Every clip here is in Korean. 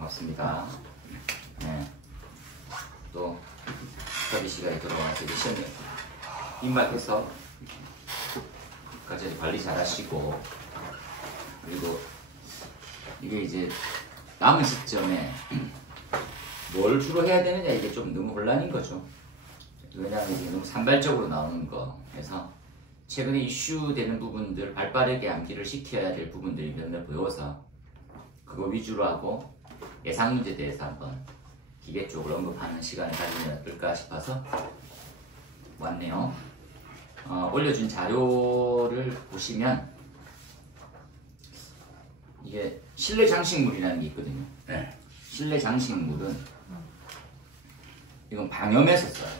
반갑습니다. 네. 또 스터디 시간에 돌아와서 이제 시험에 입막해서 까지 관리 잘 하시고, 그리고 이게 이제 남은 시점에 뭘 주로 해야 되느냐, 이게 좀 너무 혼란인 거죠. 왜냐하면 이게 너무 산발적으로 나오는 거. 그래서 최근에 이슈되는 부분들, 발빠르게 암기를 시켜야 될 부분들이 몇몇 보여서 그거 위주로 하고 예상 문제에 대해서 한번 기계 쪽을 언급하는 시간을 가지면 어떨까 싶어서 왔네요. 올려준 자료를 보시면 이게 실내 장식물이라는 게 있거든요. 네. 실내 장식물은 이건 방염에서 써요.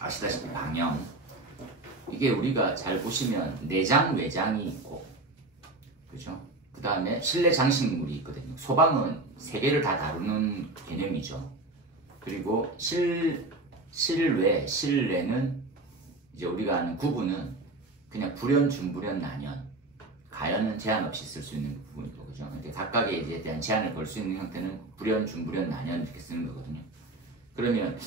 아시다시피 방염, 이게 우리가 잘 보시면 내장, 외장이 있고, 그죠? 그 다음에 실내 장식물이 있거든요. 소방은 세 개를 다 다루는 개념이죠. 그리고 실외는 이제 우리가 아는 구분은 그냥 불연, 준불연, 난연, 가연은 제한 없이 쓸 수 있는 부분이고, 그죠? 각각에 이제 대한 제한을 걸 수 있는 형태는 불연, 준불연, 난연 이렇게 쓰는 거거든요. 그러면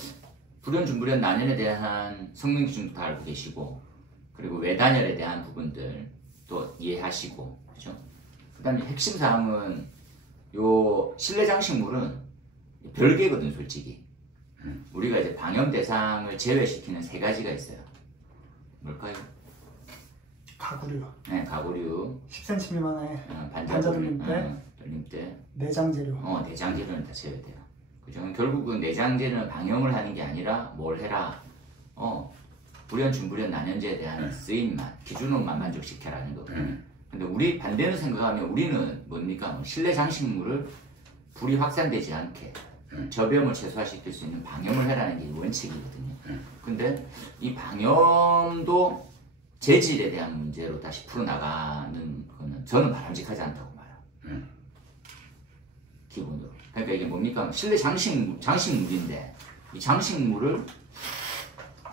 불연, 준불연, 난연에 대한 성능 기준도 다 알고 계시고, 그리고 외단열에 대한 부분들 또 이해하시고, 그죠? 그 다음에 핵심 사항은 요 실내 장식물은 별개거든, 솔직히. 우리가 이제 방염 대상을 제외시키는 세 가지가 있어요. 뭘까요? 가구류. 네, 가구류. 10cm 미만의 반자돌림대, 돌림대. 내장재료. 내장재료는 다 제외돼요. 그죠? 결국은 내장재는 방염을 하는 게 아니라 뭘 해라? 불연, 준불연, 난연제에 대한 쓰임만, 기준으로만 만족시켜라는 거거든요. 근데 우리 반대로 생각하면 우리는 뭡니까? 실내 장식물을 불이 확산되지 않게 저염을 최소화시킬 수 있는 방염을 해라는 게 원칙이거든요. 근데 이 방염도 재질에 대한 문제로 다시 풀어나가는 거는 저는 바람직하지 않다고 봐요. 기본으로. 그러니까 이게 뭡니까? 실내 장식물인데 이 장식물을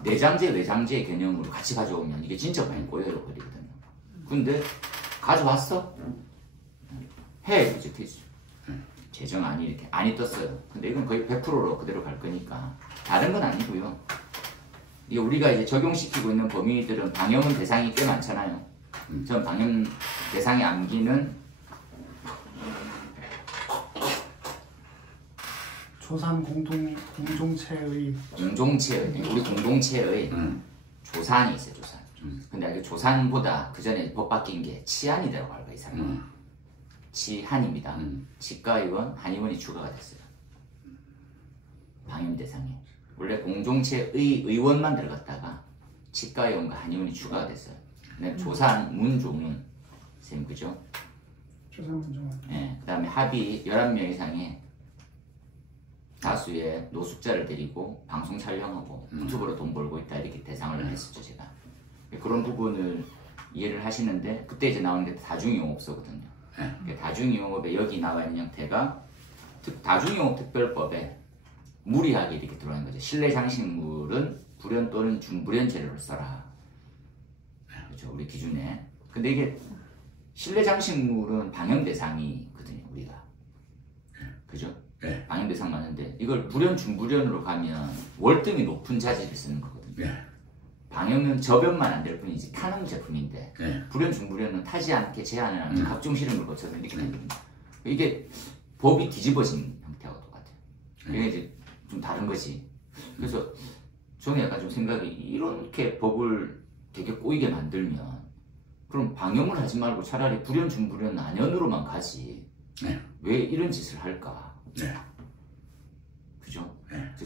내장재, 외장재 개념으로 같이 가져오면 이게 진짜 많이 꼬여요 버리거든요. 근데 가져왔어? 해, 적혀있어. 재정안이 이렇게 안이 떴어요. 근데 이건 거의 100%로 그대로 갈 거니까 다른 건 아니고요. 이게 우리가 이제 적용시키고 있는 범위들은 방염은 대상이 꽤 많잖아요. 전 방염 대상의 암기는 조산 공동체의 우리 공동체의 조산이 있어요. 조산. 근데 그 조산보다 그 전에 법 바뀐 게 치안이라고 알고 있어요. 치한입니다. 치과의원, 한의원이 추가가 됐어요. 방염 대상에. 원래 공동체의 의원만 들어갔다가 치과의원과 한의원이 추가가 됐어요. 근데 조산, 문종은 쌤 그죠? 조산, 문종은. 네. 그 다음에 합의 11명 이상의 다수의 노숙자를 데리고 방송 촬영하고 유튜브로 돈 벌고 있다 이렇게 대상을 했었죠 제가. 그런 부분을 이해를 하시는데 그때 이제 나오는 게 다중이용업소거든요. 다중이용업에 여기 나와 있는 형태가 다중이용업특별법에 무리하게 이렇게 들어가는 거죠. 실내 장식물은 불연 또는 준불연 재료를 써라. 그렇죠, 우리 기준에. 근데 이게 실내 장식물은 방염 대상이거든요, 우리가. 그죠? 방염 대상 맞는데 이걸 불연, 준불연으로 가면 월등히 높은 자재를 쓰는 거거든요. 방염은 저변만 안 될 뿐이지 타는 제품인데 불연, 준불연은 타지 않게 제한을 하는 각종 실험을 거쳐서 이렇게 됩니다. 이게 법이 뒤집어진 형태하고 똑같아요. 이게 이제 좀 다른 거지. 그래서 저는 약간 좀 생각이 이렇게 법을 되게 꼬이게 만들면 그럼 방염을 하지 말고 차라리 불연, 준불연, 난연으로만 가지 왜 이런 짓을 할까? 그죠?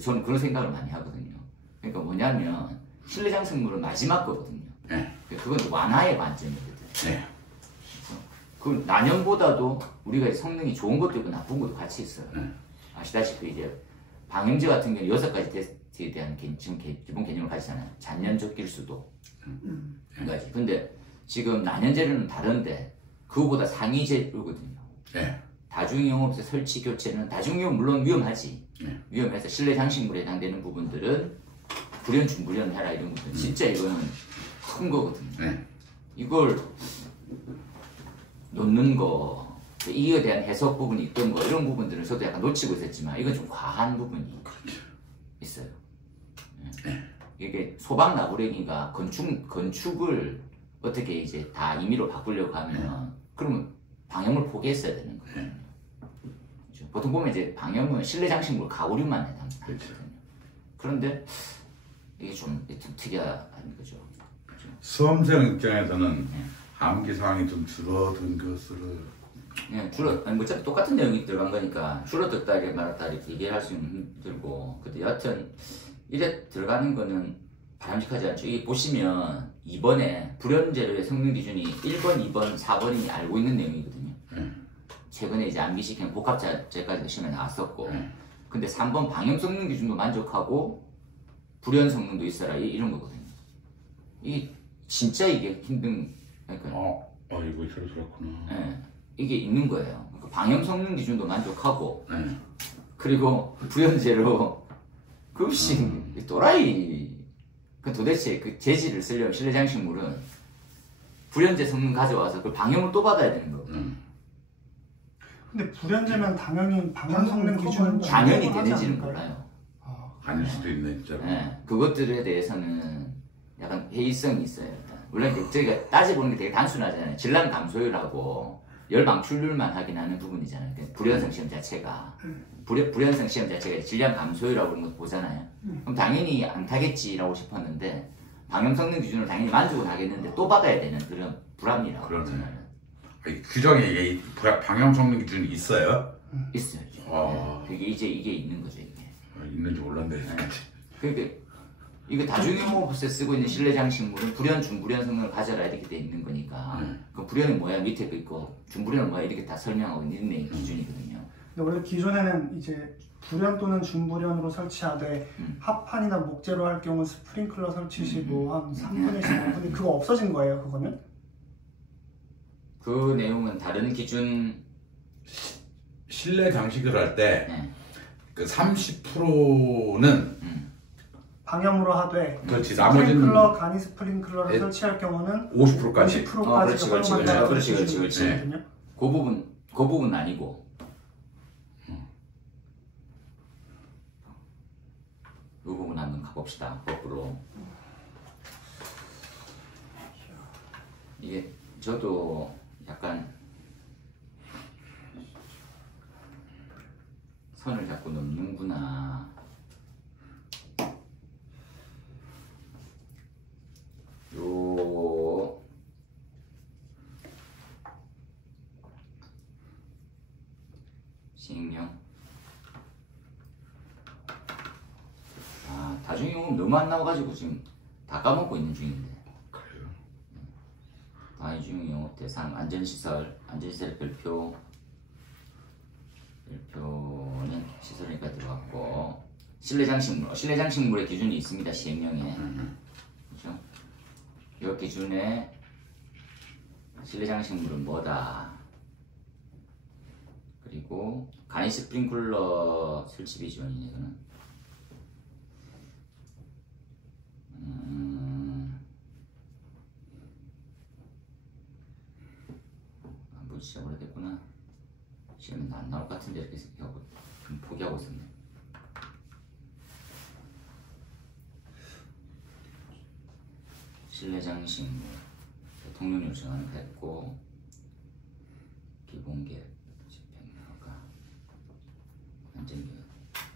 저는 그런 생각을 많이 하거든요. 그러니까 뭐냐면 실내 장식물은 마지막 거거든요. 그건 완화의 관점이거든. 그 난연보다도 우리가 성능이 좋은 것도 있고 나쁜 것도 같이 있어요. 아시다시피 이제 방염제 같은 경우는 6가지 테스트에 대한 지금 기본 개념을 가지잖아요. 잔연, 적길수도 한 가지. 근데 지금 난연제로는 다른데 그거보다 상위 제로거든요. 다중이용업체 설치 교체는 다중이용 물론 위험하지. 위험해서 실내 장식물에 해당되는 부분들은 불연, 준불연 해라 이런 것들 진짜 이거는 큰 거거든요. 이걸 놓는 거 이에 대한 해석 부분이 있던 거 이런 부분들은 저도 약간 놓치고 있었지만 이건 좀 과한 부분이 있어요. 이게 소방 나부랭이가 건축을 어떻게 이제 다 임의로 바꾸려고 하면 그러면 방염을 포기했어야 되는 거예요. 그렇죠? 보통 보면 이제 방염은 실내 장식물 가구류만 해당합니다. 그런데 이게 좀 특이한 거죠. 그렇죠? 수험생 입장에서는 암기 사항이 좀 줄어든 것으로 아니 뭐 어차피 똑같은 내용이 들어간 거니까 줄어들다 이렇게 말았다 이렇게 얘기할 수는 힘들고 근데 여하튼 이래 들어가는 거는 바람직하지 않죠. 이게 보시면 2번에 불연재료의 성능 기준이 1번, 2번, 4번이 알고 있는 내용이거든요. 최근에 이제 암기시키는 복합자재까지도 시험에 나왔었고 근데 3번 방염 성능 기준도 만족하고 불연 성능도 있어라 이런 거거든요. 이게 진짜 이게 힘든 그러니까 이거 그렇구나. 이게 있는 거예요. 그러니까 방염 성능 기준도 만족하고 그리고 불연재료 급식 또라이 그 도대체 그 재질을 쓰려면 실내 장식물은 불연재 성능 가져와서 그 방염을 또 받아야 되는 거고. 근데 불연제면 당연히 방향 성능 기준은 당연히 하지 되는지는 않을까요? 몰라요. 아닐 수도 있네 진짜로. 그것들에 대해서는 약간 회의성이 있어요. 물론 이제 저희가 따져보는 게 되게 단순하잖아요. 질량 감소율하고 열 방출률만 확인하는 부분이잖아요. 불연성 시험 자체가 불연성 시험 자체가 질량 감소율이라고 그런 거 보잖아요. 그럼 당연히 안 타겠지라고 싶었는데 방염 성능 기준을 당연히 만족은 하겠는데 또 받아야 되는 그런 불합리라고 저는 규정에 방향 성능 기준이 있어요? 있어요. 그게 이제 이게 있는 거죠 이게. 있는지 몰랐네. 그러니까 이거 다중용업부에 쓰고 있는 실내 장식물은 불연, 중불연 성능을 가져라 이렇게 돼 있는 거니까 그 불연이 뭐야 밑에 거 있고 중불연은 뭐야 이렇게 다 설명하고 있는 기준이거든요. 근데 원래 기존에는 이제 불연 또는 중불연으로 설치하되 합판이나 목재로 할 경우 스프링클러 설치 시뭐 한 3분의 15. 근데 그거 없어진 거예요 그거는? 그 내용은 다른 기준 실내 장식을 할 때 그 30%는 방염으로 하되 그렇지 나머지는 스프링클러 간이 스프링클러를 설치할 경우는 50%까지 50%까지 그렇지. 기준이거든요. 그 부분 아니고 이 부분 한번 가봅시다. 거꾸로 이게 저도 약간 선을 자꾸 넘는구나. 요 시행령 다중이용은 너무 안 나와가지고 지금 다 까먹고 있는 중인데. 그래요? 다중이용 대상 안전시설의 별표는 시설이니까 들어갔고 실내 장식물의 기준이 있습니다. 시행령에. 그렇죠? 이 기준에 실내 장식물은 뭐다. 그리고 간이 스프링클러 설치 비준이네 이거는. 뭐 진짜 오래됐구나. 시험에 안 나올 것 같은데 이렇게 하고 좀 포기하고 있었네. 실내 장식물 대통령 요청하는 거 했고 기본계획 집행허가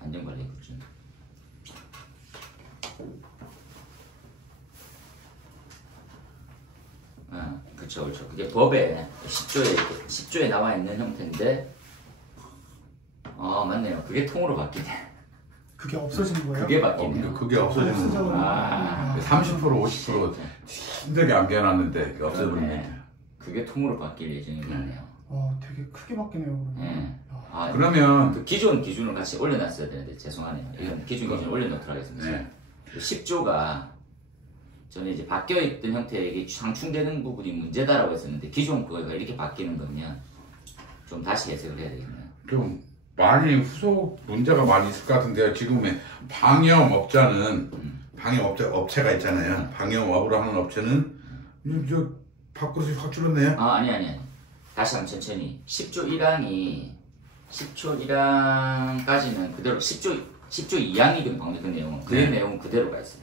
안전관리 기준 그쵸. 그게 법에 10조에 나와 있는 형태인데 맞네요. 그게 통으로 바뀌네. 그게 없어진 거예요? 그게 바뀌네요. 그게 없어지는 거. 30% 50% 힘들게 암기해놨는데 그게 없어졌네. 그게 통으로 바뀔 예정이네요. 되게 크게 바뀌네요. 그러면 그 기준을 같이 올려놨어야 되는데 죄송하네요. 이건 기준을 올려놓도록 하겠습니다. 10조가 저는 이제 바뀌어있던 형태에 이게 상충되는 부분이 문제다라고 했었는데 기존 거가 이렇게 바뀌는 거면 좀 다시 해석을 해야 되겠네요. 좀 많이 후속 문제가 많이 있을 것 같은데요. 지금의 방염업체가 있잖아요. 방염업으로 하는 업체는 저 밥그릇이 확 줄었네요. 아니. 다시 한번 천천히 10조 1항까지는 그대로 10조 2항이거든 방금 그 내용은 그 네. 내용은 그대로가 있어요.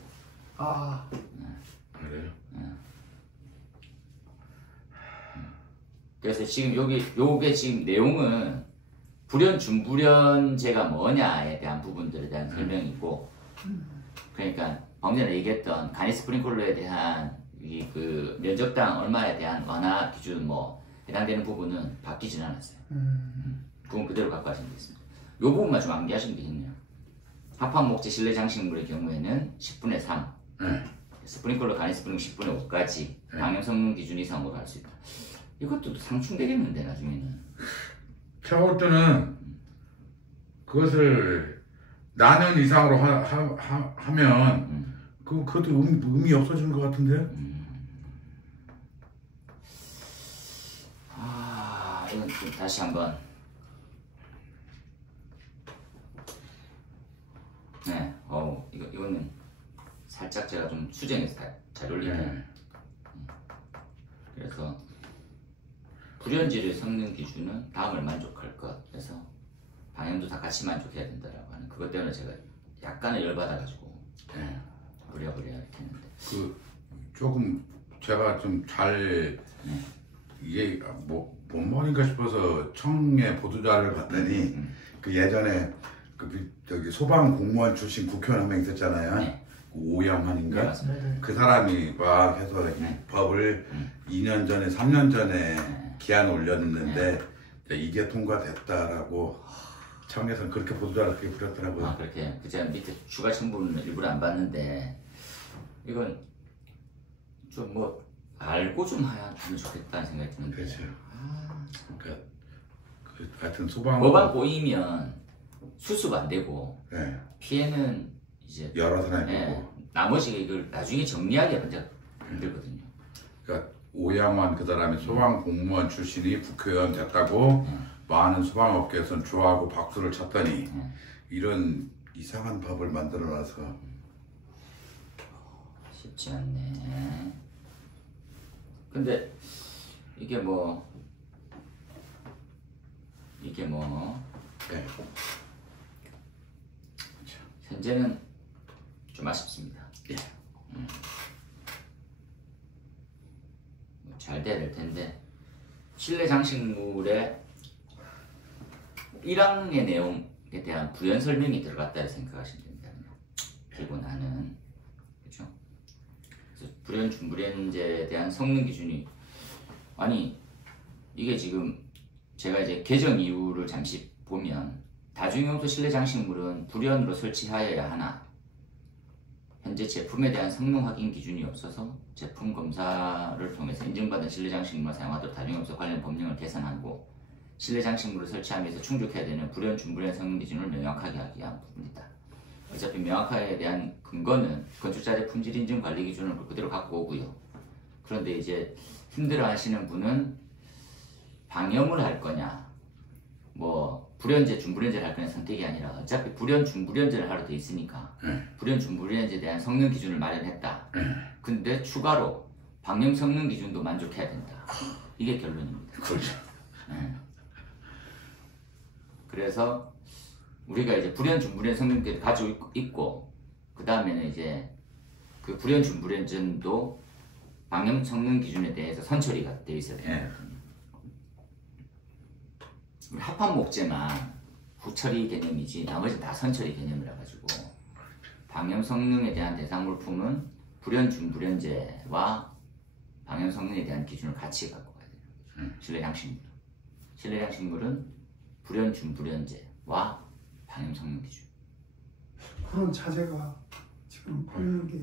아, 그래요? 그래서 지금 요게 지금 내용은 불연 준불연제가 뭐냐에 대한 부분들에 대한 설명이고, 그러니까 방금 전에 얘기했던 간이 스프링클러에 대한 이 그 면적당 얼마에 대한 완화 기준 뭐 해당되는 부분은 바뀌진 않았어요. 그건 그대로 갖고 가시면 되겠습니다. 요 부분만 좀 암기하시면 되겠네요. 합판 목재 실내 장식물의 경우에는 10분의 3, 스프링클러 간이 스프링클러 10분의 5까지 방염 성능 기준 이상으로 할 수 있다. 이것도 상충되겠는데 나중에는. 제가 볼 때는 그것을 나는 이상으로 하면 그것도 의미 없어지는 것 같은데? 이건 좀 다시 한번. 네, 이거는 살짝 제가 좀 수정해서 잘 올릴게요. 그래서 불연질의 성능 기준은 다음을 만족할 것. 그래서 방향도 다 같이 만족해야 된다라고 하는 그것 때문에 제가 약간은 열받아가지고 부랴부랴 이렇게 했는데. 조금 제가 좀 잘 이게 뭔 말인가 싶어서 청의 보도자를 봤더니 그 예전에 저기 소방 공무원 출신 국회의원 한 명 있었잖아요. 네. 오양환인가? 네, 맞습니다. 그 사람이 막 해서 이 법을 2년 전에 3년 전에 기한 올렸는데 이게 통과됐다라고 청에서는 그렇게 보도자를 그렇게 부렸더라고요. 그렇게 제가 밑에 추가 첨부는 일부러 안 봤는데 이건 좀 뭐 알고 좀 하면 좋겠다는 생각이 드는데. 그렇죠. 그러니까 하여튼 소방 법안 꼬이면 수습 안 되고 네. 피해는 이제 여러 사람이 보고 나머지 이걸 나중에 정리하기가 굉장히 힘들거든요. 그러니까 오양환 그 사람이 소방 공무원 출신이 국회의원 됐다고 많은 소방업계에서는 좋아하고 박수를 쳤더니 이런 이상한 법을 만들어놔서 쉽지 않네. 근데 이게 뭐 네. 현재는 좀 아쉽습니다. 예. 잘 돼야 될 텐데 실내 장식물의 1항의 내용에 대한 부연 설명이 들어갔다 생각하시면 됩니다. 그리고 나는 그렇죠. 그래서 불연 준불연제에 대한 성능 기준이 이게 지금 제가 이제 개정 이유를 잠시 보면 다중용도 실내 장식물은 불연으로 설치하여야 하나 현재 제품에 대한 성능 확인 기준이 없어서 제품 검사를 통해서 인증받은 실내 장식물을 사용하도록 다중용도 관련 법령을 개선하고 실내 장식물을 설치하기 위해서 충족해야 되는 불연 준불연 성능 기준을 명확하게 하기 위한 부분이다. 어차피 명확하게 대한 근거는 건축자재 품질 인증 관리 기준을 그대로 갖고 오고요. 그런데 이제 힘들어 하시는 분은 방염을 할 거냐 뭐 불연제 준불연제를 할 거냐 선택이 아니라 어차피 불연 준불연제를 하러 돼 있으니까 불연 준불연제에 대한 성능 기준을 마련했다. 근데 추가로 방염 성능 기준도 만족해야 된다. 이게 결론입니다. 그렇죠. 그래서 우리가 이제 불연 준불연 성능들을 가지고 있고 그 다음에는 이제 그 불연 준불연전도 방염 성능 기준에 대해서 선처리가 되어 있어야 돼요. 우리 합판 목재만 후처리 개념이지 나머지는 다 선처리 개념이라 가지고 방염 성능에 대한 대상 물품은 불연 준불연제와 방염 성능에 대한 기준을 같이 갖고 가야 돼요. 실내 장식물은 불연 준불연제와 방염 성능 기준. 그런 자재가 지금 보이는 게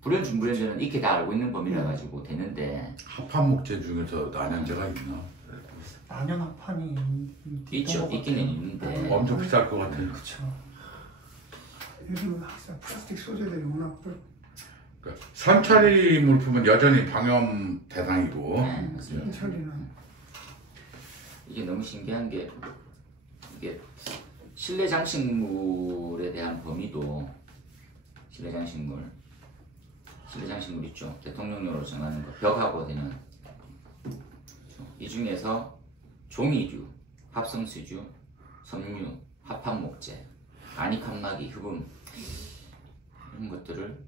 불연 준불연제는 이렇게 다 알고 있는 범위라 가지고 되는데 합판 목재 중에서 난연제가 있나? 난연 합판이 있죠. 있기는 있는데 엄청 비쌀 것 같아요. 그렇죠. 요즘은 항상 플라스틱 소재들이 워낙 그러니까 선처리 물품은 여전히 방염 대상이고 처리는 이게 너무 신기한 게 이게 실내 장식물에 대한 범위도 실내 장식물 있죠. 대통령령으로 정하는 거 벽하고 되는 이 중에서 종이류, 합성수주, 섬유, 합판목재, 아니칸막이, 흡음 이런 것들을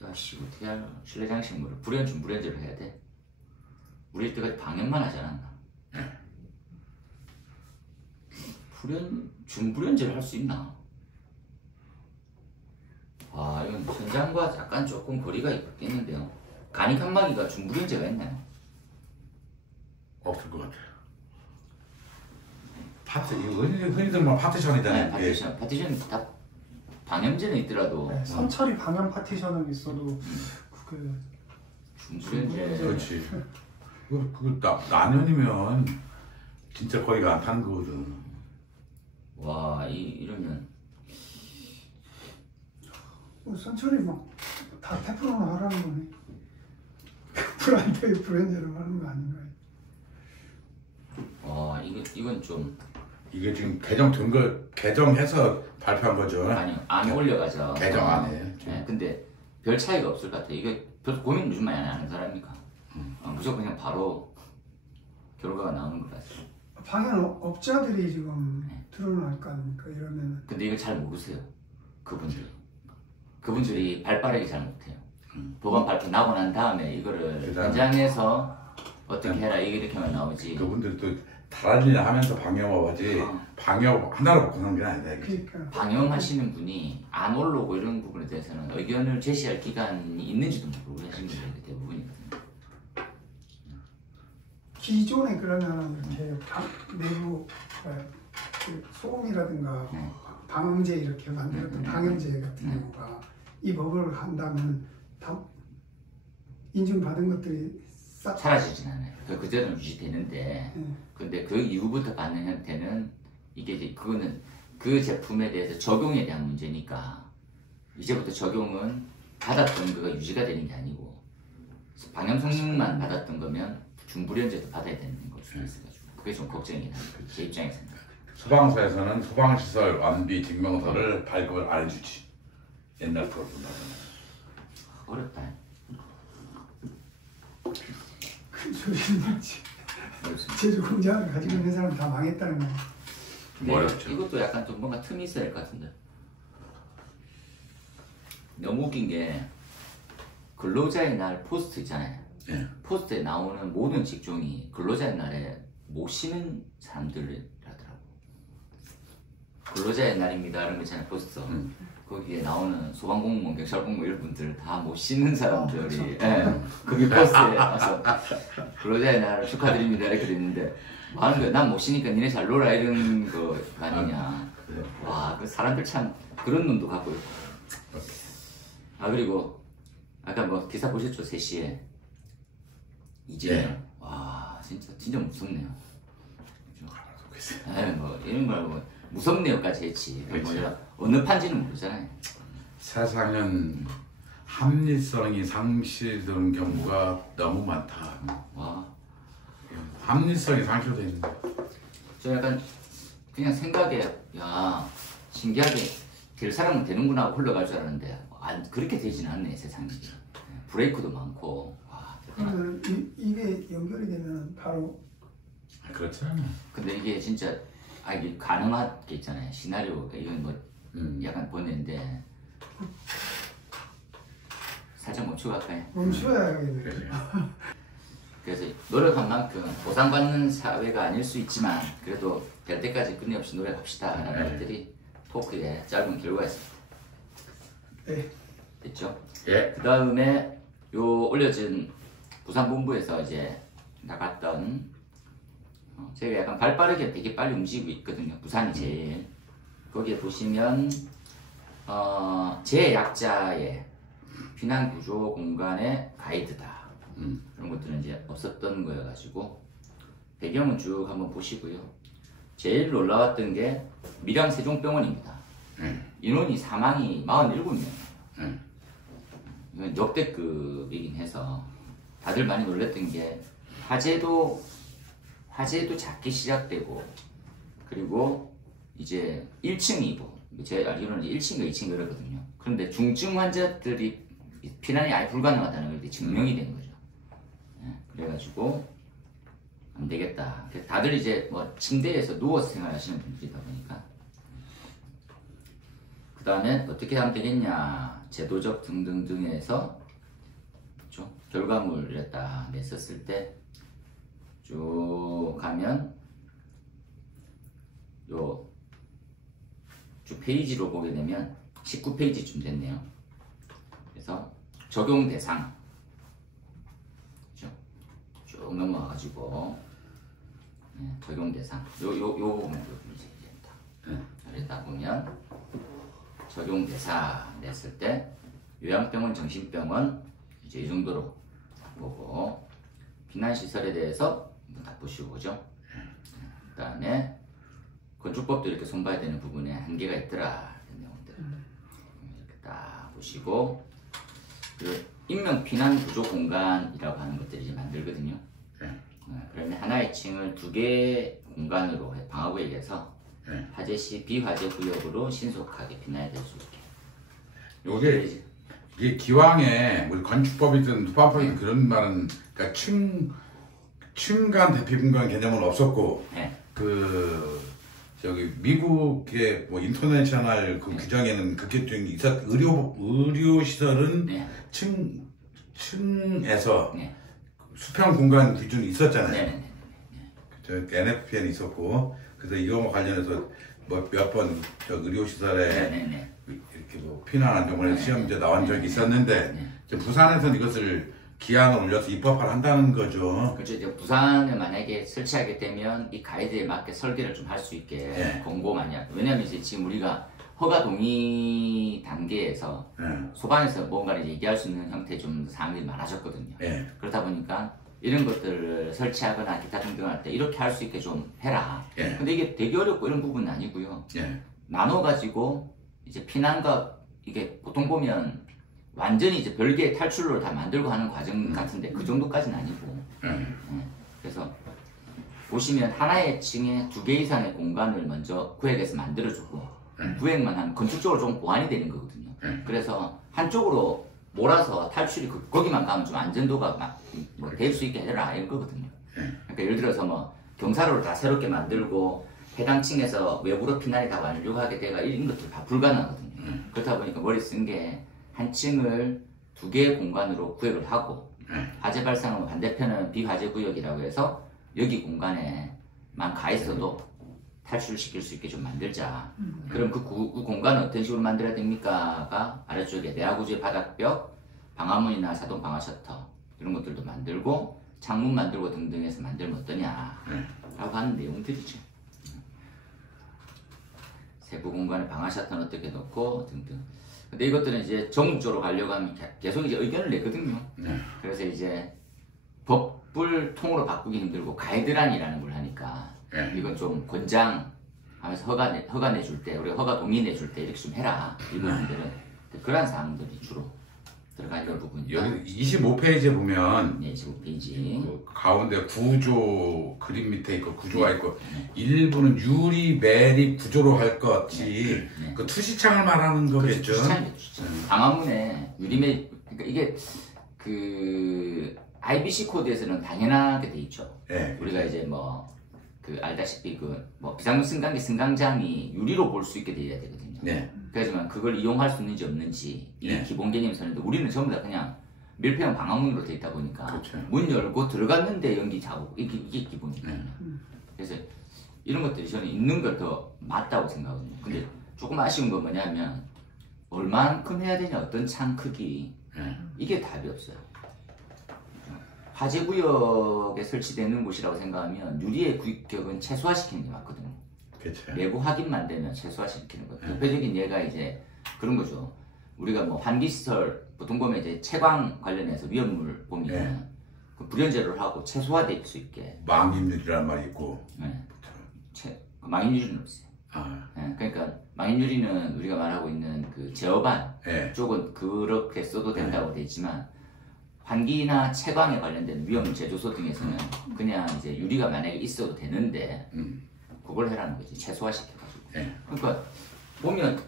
야씨 어떻게 하려 실내장식물을 불연 준불연제로 해야 돼? 우리 때까지 방역만 하지 않았나? 준불연제를 할 수 있나? 아 이건 현장과 약간 조금 거리가 있겠는데요. 가니칸막이가 준불연제가 있나요? 없을 것 같아요. 파트 이거 흔히들 말 파티션이잖아요. 네, 파티션 다 방염제는 있더라도 네, 선처리 방염 파티션은 있어도 그 준불연제 그렇지. 난연이면 진짜 거리가 안 타는 거거든. 와 이러면 선처리 막 다 테프론을 하라는 거네. 불한테 불연제로 하는 거 아닌가요? 와 이건 좀 이게 지금 개정해서 발표한 거죠. 아니 안 올려가죠. 개정 안 해. 네, 근데 별 차이가 없을 것 같아요. 이게 별 고민 요즘 많이 안 하는 사람이니까 무조건 그냥 바로 결과가 나오는 것 같아요. 방역업자들이 지금 드러날 거 아닙니까? 이러면 근데 이걸 잘 모르세요. 그분들이 발빠르게 잘 못해요. 법안 발표 나고 난 다음에 이거를 현장에서 어떻게 해라 이렇게만 나오지. 그분들이 또 다른 일 하면서 방역업하지 방역 하나로 먹고 사는 게 아니다. 그러니까 방영하시는 분이 안 올라오고 이런 부분에 대해서는 의견을 제시할 기간이 있는지도 모르고 하시는 분들이 대부분이거든요. 기존에 그러면 이렇게 내부 그 소음이라든가 방음제 이렇게 만들었던 방염제 같은 경우가 이 법을 한다면 다 인증받은 것들이 사라지진 않아요. 그대로는 유지되는데 근데 그 이후부터 받는 형태는 이게 이제 그거는 그 제품에 대해서 적용에 대한 문제니까 이제부터 적용은 받았던 거가 유지가 되는 게 아니고 방염 성능만 받았던 거면 준불연제도 받아야 되는 걸 수도 있어가지고 그게 좀 걱정이 나요. 제 입장에서는. 소방서에서는 소방시설 완비 증명서를 발급을 안 해주지. 옛날 프로그램 어렵다. 큰 소리는 나지. 제조 공장을 가지고 있는 사람 다 망했다는 거. 어렵죠. 이것도 약간 좀 뭔가 틈이 있어야 할 것 같은데. 너무 웃긴 게 근로자의 날 포스트 있잖아요. 예. 포스트에 나오는 모든 직종이 근로자의 날에 모시는 사람들이라더라고. 근로자의 날입니다. 이런 거 있잖아요. 포스터. 거기에 나오는 소방공무원, 경찰공무원 이런 분들 다 모시는 사람들이 거기 포스트에 와서 근로자의 날을 축하드립니다 이렇게 됐는데 뭐 하는 거야? 난 모시니까 니네 잘 놀아 이런 거 아니냐. 와, 그 사람들 참 그런 놈도 갖고 있고. 아 그리고 아까 뭐 기사 보셨죠? 3시에 이제 와 진짜 무섭네요. 뭐 이런 걸 뭐 무섭네요까지 했지. 뭐 어느 판지는 모르잖아요. 세상은 합리성이 상실되는 경우가 너무 많다. 와, 합리성이 상실돼 있는 거. 저 약간 그냥 생각에 야 신기하게 될 사람은 되는구나 하고 흘러갈 줄 알았는데 그렇게 되지는 않네 세상이. 브레이크도 많고. 와, 그러면 이게 연결이 되면 바로 그렇죠. 근데 이게 진짜 이게 가능한 게 있잖아요. 시나리오가 이건 뭐 약간 보냈는데 살짝 멈추고 갈까요? 멈춰야겠네. 그래서 노력한 만큼 보상받는 사회가 아닐 수 있지만 그래도 될 때까지 끊임없이 노력합시다 라는 것들이 토크의 짧은 결과였습니다. 네. 됐죠? 예. 그 다음에 요 올려진 부산본부에서 이제 나갔던 저희가 약간 발빠르게 되게 빨리 움직이고 있거든요. 부산이 제일. 거기에 보시면 재약자의 피난구조 공간의 가이드다. 그런 것들은 이제 없었던 거여가지고 배경은 쭉 한번 보시고요. 제일 놀라웠던 게 밀양 세종병원입니다. 인원이 사망이 47명. 이건 역대급이긴 해서 다들 많이 놀랐던 게 화재도 작게 시작되고 그리고 이제 1층이고 제 알기로는 1층과 2층 그렇거든요. 그런데 중증 환자들이 피난이 아예 불가능하다는 게 증명이 된 거죠. 그래가지고 안 되겠다. 다들 이제 뭐 침대에서 누워서 생활하시는 분들이다 보니까 그 다음에 어떻게 하면 되겠냐, 제도적 등등등에서 결과물을 딱 냈었을 때 쭉 가면 요 쭉 페이지로 보게 되면 19페이지쯤 됐네요. 그래서 적용 대상 쭉 넘어와가지고 적용 대상 요거만 이제 됩니다. 그러다 보면 적용 대상 냈을 때 요양병원, 정신병원 이제 이 정도로 보고避難시설에 대해서 다 보시고 그죠? 그 다음에 건축법도 이렇게 손봐야 되는 부분에 한계가 있더라 이런 내용들 이렇게 딱 보시고 그 인명 피난 구조 공간이라고 하는 것들을 이제 만들거든요. 그러면 하나의 층을 두 개의 공간으로 방화구역에서 화재 시 비화재 구역으로 신속하게 피난이 될 수 있게. 이게 기왕에 우리 건축법이든 누파법이든 그런 말은 그러니까 층간 대피분간 개념은 없었고 그 저기 미국의 뭐 인터내셔널 그 규정에는 그게 좀 의료 시설은 층에서 수평 공간 기준이 있었잖아요. 저 NFP는 있었고 그래서 이거와 관련해서 뭐 몇 번 저 의료 시설에 이렇게 뭐 피난 안전관련 시험제 나온 적이 있었는데 부산에서는 이것을 기한을 올려서 입법화를 한다는 거죠. 그렇죠. 이제 부산에 만약에 설치하게 되면 이 가이드에 맞게 설계를 좀 할 수 있게 권고만약. 왜냐하면 이제 지금 우리가 허가 동의 단계에서 소방에서 뭔가를 얘기할 수 있는 형태의 좀 사항들이 많아졌거든요. 그렇다 보니까 이런 것들을 설치하거나 기타 등등 할 때 이렇게 할 수 있게 좀 해라. 근데 이게 되게 어렵고 이런 부분은 아니고요. 나눠가지고 이제 피난과 이게 보통 보면 완전히 이제 별개의 탈출로를 다 만들고 하는 과정 같은데 그 정도까지는 아니고. 그래서 보시면 하나의 층에 두 개 이상의 공간을 먼저 구획에서 만들어주고 구획만 하면 건축적으로 좀 보완이 되는 거거든요. 그래서 한쪽으로 몰아서 탈출이 거기만 가면 좀 안전도가 될 수 있게 해라 이런 거거든요. 그러니까 예를 들어서 뭐 경사로를 다 새롭게 만들고 해당 층에서 외부로 피난이 다 완료하게 되가 이런 것들 다 불가능하거든요. 그렇다 보니까 머리 쓴 게 한 층을 두 개의 공간으로 구획을 하고 화재 발생하면 반대편은 비화재 구역이라고 해서 여기 공간에만 가 있어도 탈출시킬 수 있게 좀 만들자. 그럼 그 공간은 어떤 식으로 만들어야 됩니까?가 아래쪽에 내화구조의 바닥벽, 방화문이나 자동 방화 셔터 이런 것들도 만들고 창문 만들고 등등해서 만들면 어떠냐 라고 하는 내용들이죠. 세부 공간에 방화 셔터는 어떻게 넣고 등등. 근데 이것들은 이제 전문적으로 가려고 하면 계속 이제 의견을 내거든요. 그래서 이제 법을 통으로 바꾸기 힘들고 가이드라인이라는 걸 하니까 이건 좀 권장하면서 허가 내줄 때 우리가 허가 동의 내줄 때 이렇게 좀 해라 이 부분들은 그런 사항들이 주로 들어가 있는 부분이다. 여기 25페이지에 보면 25페이지 그 가운데 구조 그림 밑에 있고 구조가 있고 일부는 유리 매립 구조로 할 것이 그 투시창을 말하는 거겠죠. 투시창이죠. 방화문에 유리 매립 그러니까 이게 그 IBC 코드에서는 당연하게 돼 있죠. 우리가 이제 뭐 그 알다시피 그 뭐 비상용 승강기 승강장이 유리로 볼 수 있게 돼야 되거든요. 그렇지만 그걸 이용할 수 있는지 없는지 이 기본 개념이 있었는데 우리는 전부 다 그냥 밀폐형 방화문으로 돼 있다 보니까 문 열고 들어갔는데 연기 자국 이게 기본이거든요. 그래서 이런 것들이 저는 있는 걸 더 맞다고 생각하거든요. 근데 조금 아쉬운 건 뭐냐면 얼만큼 해야 되냐 어떤 창 크기 이게 답이 없어요. 화재 구역에 설치되는 곳이라고 생각하면 유리의 규격은 최소화시키는 게 맞거든요. 내부 확인만 되면 최소화시키는 거예요. 대표적인 예가 이제 그런 거죠. 우리가 뭐 환기시설 보통 보면 이제 채광 관련해서 위험물 보면 그 불연제로를 하고 최소화될 수 있게 망임유리라는 말이 있고 망임유리는 없어요. 그러니까 망임유리는 우리가 말하고 있는 그 제어반 쪽은 그렇게 써도 된다고 돼 있지만 환기나 채광에 관련된 위험 제조소 등에서는 그냥 이제 유리가 만약에 있어도 되는데 그걸 해라는 거지. 최소화시켜가지고. 그러니까 보면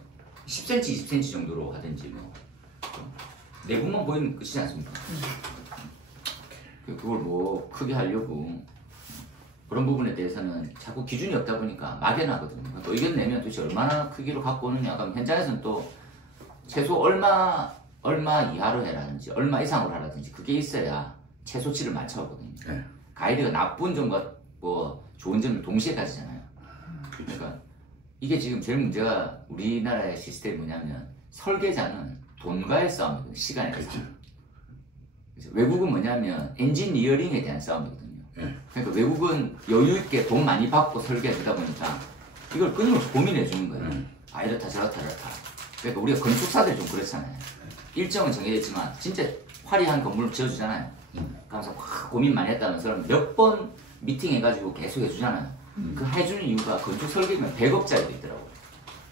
10cm, 20cm 정도로 하든지 뭐 내부만 보이면 끝이지 않습니까? 그걸 뭐 크게 하려고 그런 부분에 대해서는 자꾸 기준이 없다 보니까 막연하거든요. 또 의견 내면 도대체 얼마나 크기로 갖고 오느냐. 그럼 현장에서는 또 최소 얼마 이하로 해라든지 얼마 이상으로 하라든지 그게 있어야 최소치를 맞춰오거든요. 네. 가이드가 나쁜 점과 뭐 좋은 점을 동시에 가지잖아요. 그러니까 이게 지금 제일 문제가 우리나라의 시스템이 뭐냐면 설계자는 돈과의 싸움이거든요. 시간에 대해서. 그렇죠. 외국은 뭐냐면 엔지니어링에 대한 싸움이거든요. 그러니까 외국은 여유 있게 돈 많이 받고 설계하다 보니까 이걸 끊임없이 고민해 주는 거예요. 아 이렇다 저렇다 저렇다. 그러니까 우리가 건축사들이 좀 그렇잖아요. 일정은 정해져 있지만 진짜 화려한 건물을 지어주잖아요. 그러면서 확 고민 많이 했다면서 몇 번 미팅해가지고 계속 해주잖아요. 그 해주는 이유가 건축 설계면 100억짜리도 있더라고요.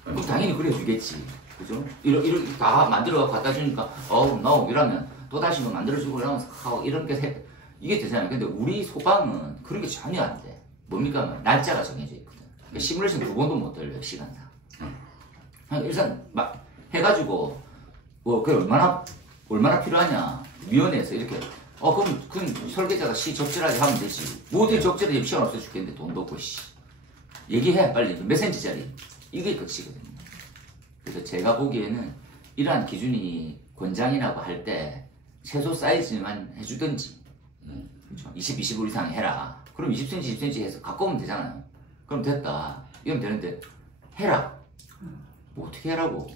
그럼 당연히 그래주겠지. 그죠? 이렇게 다 만들어갖고 갖다 주니까 no 이러면 또 다시 뭐 만들어주고 이러면서 이런 게 이게 되잖아요. 근데 우리 소방은 그런 게 전혀 안 돼. 뭡니까? 날짜가 정해져 있거든. 그러니까 시뮬레이션 2번도 못 돌려요, 시간상. 일단 막 해가지고 뭐 그게 얼마나 필요하냐. 위원회에서 이렇게 그럼 설계자가 적절하게 하면 되지. 뭐든 적절하게 시간 없어 죽겠는데 돈도 없고 얘기해 빨리. 몇 센치짜리. 이게 끝이거든요. 그래서 제가 보기에는 이러한 기준이 권장이라고 할 때 최소 사이즈만 해주든지 그렇죠? 20 이상 해라. 그럼 20cm, 20cm 해서 갖고 오면 되잖아요. 그럼 됐다. 이러면 되는데 해라. 뭐 어떻게 해라고.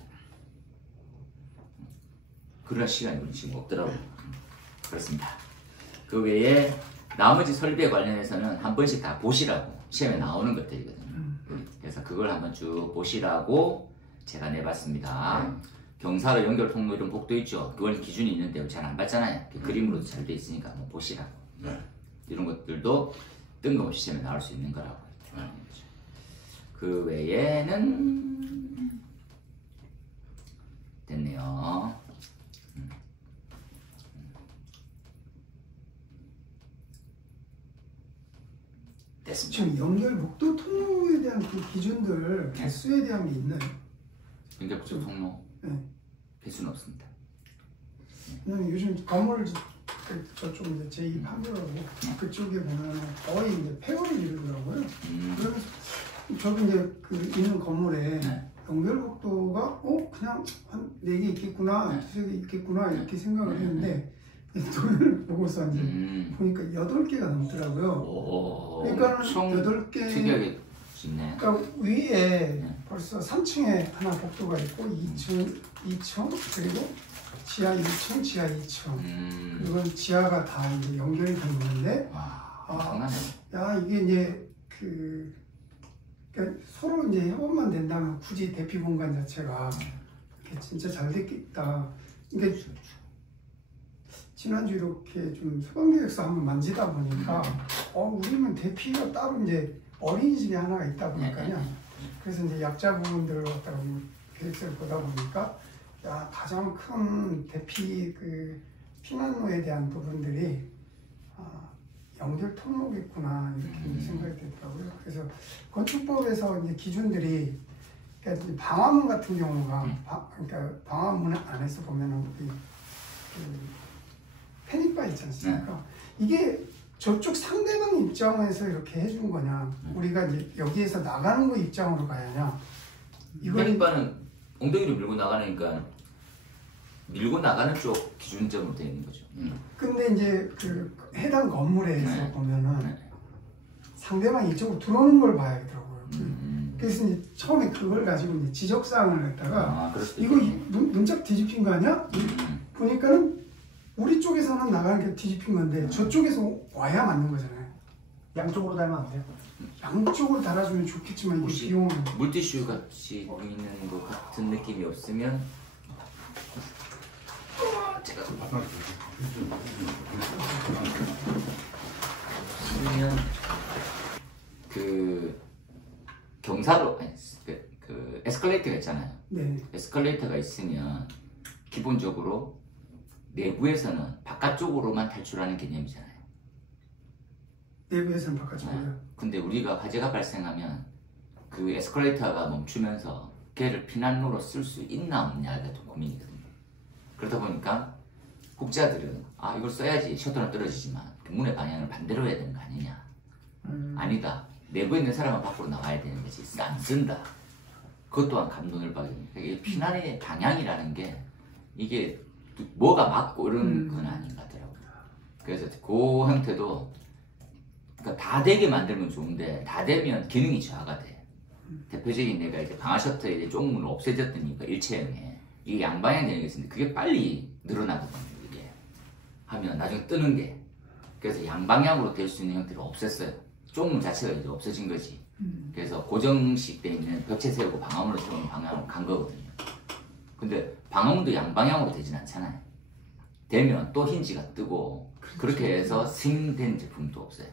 그런 시간이 우리 지금 없더라고요. 그렇습니다. 그 외에 나머지 설비에 관련해서는 한 번씩 다 보시라고 시험에 나오는 것들이거든요. 그래서 그걸 한번 쭉 보시라고 제가 내봤습니다. 경사로 연결 통로 이런 복도 있죠. 그건 기준이 있는데 잘 안 봤잖아요. 그림으로도 잘 돼 있으니까 한번 보시라고. 이런 것들도 뜬금없이 시험에 나올 수 있는 거라고. 그 외에는 됐네요. 됐습니다. 지금 연결 목도 통로에 대한 그 기준들 개수에 대한 게 있나요? 연결 복도 통로 네. 개수는 없습니다. 왜냐면 요즘 건물 저쪽 이제 제2판교라고 그쪽에 보면 거의 이제 폐허를 이루더라고요. 그러면서 저도 이제 그 있는 건물에 연결복도가 그냥 한 4개 있겠구나, 2-3개 있겠구나 이렇게 생각을 했는데 돈을 보고서 이제 보니까 8개가 넘더라고요. 그러니까 8개 특이하게 있네. 그러니까 위에 벌써 3층에 하나 복도가 있고 2층 그리고 지하 1층, 지하 2층 그리고 지하가 다 이제 연결이 된 건데 야 이게 이제 그러니까 서로 이제 협업만 된다면 굳이 대피 공간 자체가 이렇게 진짜 잘 됐겠다. 그러니까 지난주 이렇게 좀 소방계획서 한번 만지다 보니까 우리는 대피가 따로 이제 어린이집이 하나가 있다 보니까요. 그래서 이제 약자분들을 갖다가 계획서를 보다 보니까 가장 큰 대피 피난로에 대한 부분들이 연결 통로겠구나 이렇게 이제 생각이 되더라고요. 그래서 건축법에서 이제 기준들이 그러니까 이제 방화문 같은 경우가 그러니까 방화문 안에서 보면은 패닉바 있지 않습니까? 이게 저쪽 상대방 입장에서 이렇게 해준 거냐, 우리가 이제 여기에서 나가는 거 입장으로 가야냐. 패닉바는 엉덩이를 밀고 나가니까 밀고 나가는 쪽 기준점으로 되어 있는 거죠. 근데 이제 그 해당 건물에서 보면은 상대방이 이쪽으로 들어오는 걸 봐야겠더라고요. 그래서 이제 처음에 그걸 가지고 이제 지적사항을 냈다가 이거 문짝 뒤집힌 거 아니야? 보니까는 우리 쪽에서는 나가는 게 뒤집힌 건데 저쪽에서 와야 맞는 거잖아요. 양쪽으로 달면 안 돼요? 양쪽으로 달아주면 좋겠지만 이게 비용은 물티슈 같이 보이는 것 같은 느낌이 없으면 제가 쓰면 그 경사로 그 에스컬레이터가 있잖아요. 네. 에스컬레이터가 있으면 기본적으로 내부에서는 바깥쪽으로만 탈출하는 개념이잖아요. 내부에서는 바깥쪽으로요. 근데 우리가 화재가 발생하면 그 에스컬레이터가 멈추면서 걔를 피난로로 쓸 수 있나 없냐가 좀 고민이거든요. 그러다 보니까 국자들은 이걸 써야지 셔터는 떨어지지만 문의 방향을 반대로 해야 되는 거 아니냐. 아니다. 내부에 있는 사람은 밖으로 나와야 되는 거지. 안 쓴다. 그것 또한 감동을 받습니다. 그러니까 피난의 방향이라는 게 이게 뭐가 맞고 이런 건 아닌 것 같더라고요. 그래서 그 형태도 그러니까 다 되게 만들면 좋은데 다 되면 기능이 저하가 돼. 대표적인 내가 이제 방아 셔터에 이제 쪽문을 없애졌더니까 일체형에 이게 양방향 되는 게 있는데 그게 빨리 늘어나거든요. 이게 하면 나중에 뜨는 게 그래서 양방향으로 될 수 있는 형태를 없앴어요. 쪽문 자체가 이제 없어진 거지. 그래서 고정식 돼 있는 벽체 세우고 방화문을 세우는 방향으로 간 거거든요. 근데 방화문도 양방향으로 되진 않잖아요. 되면 또 힌지가 뜨고 그렇게 해서 승인된 제품도 없어요.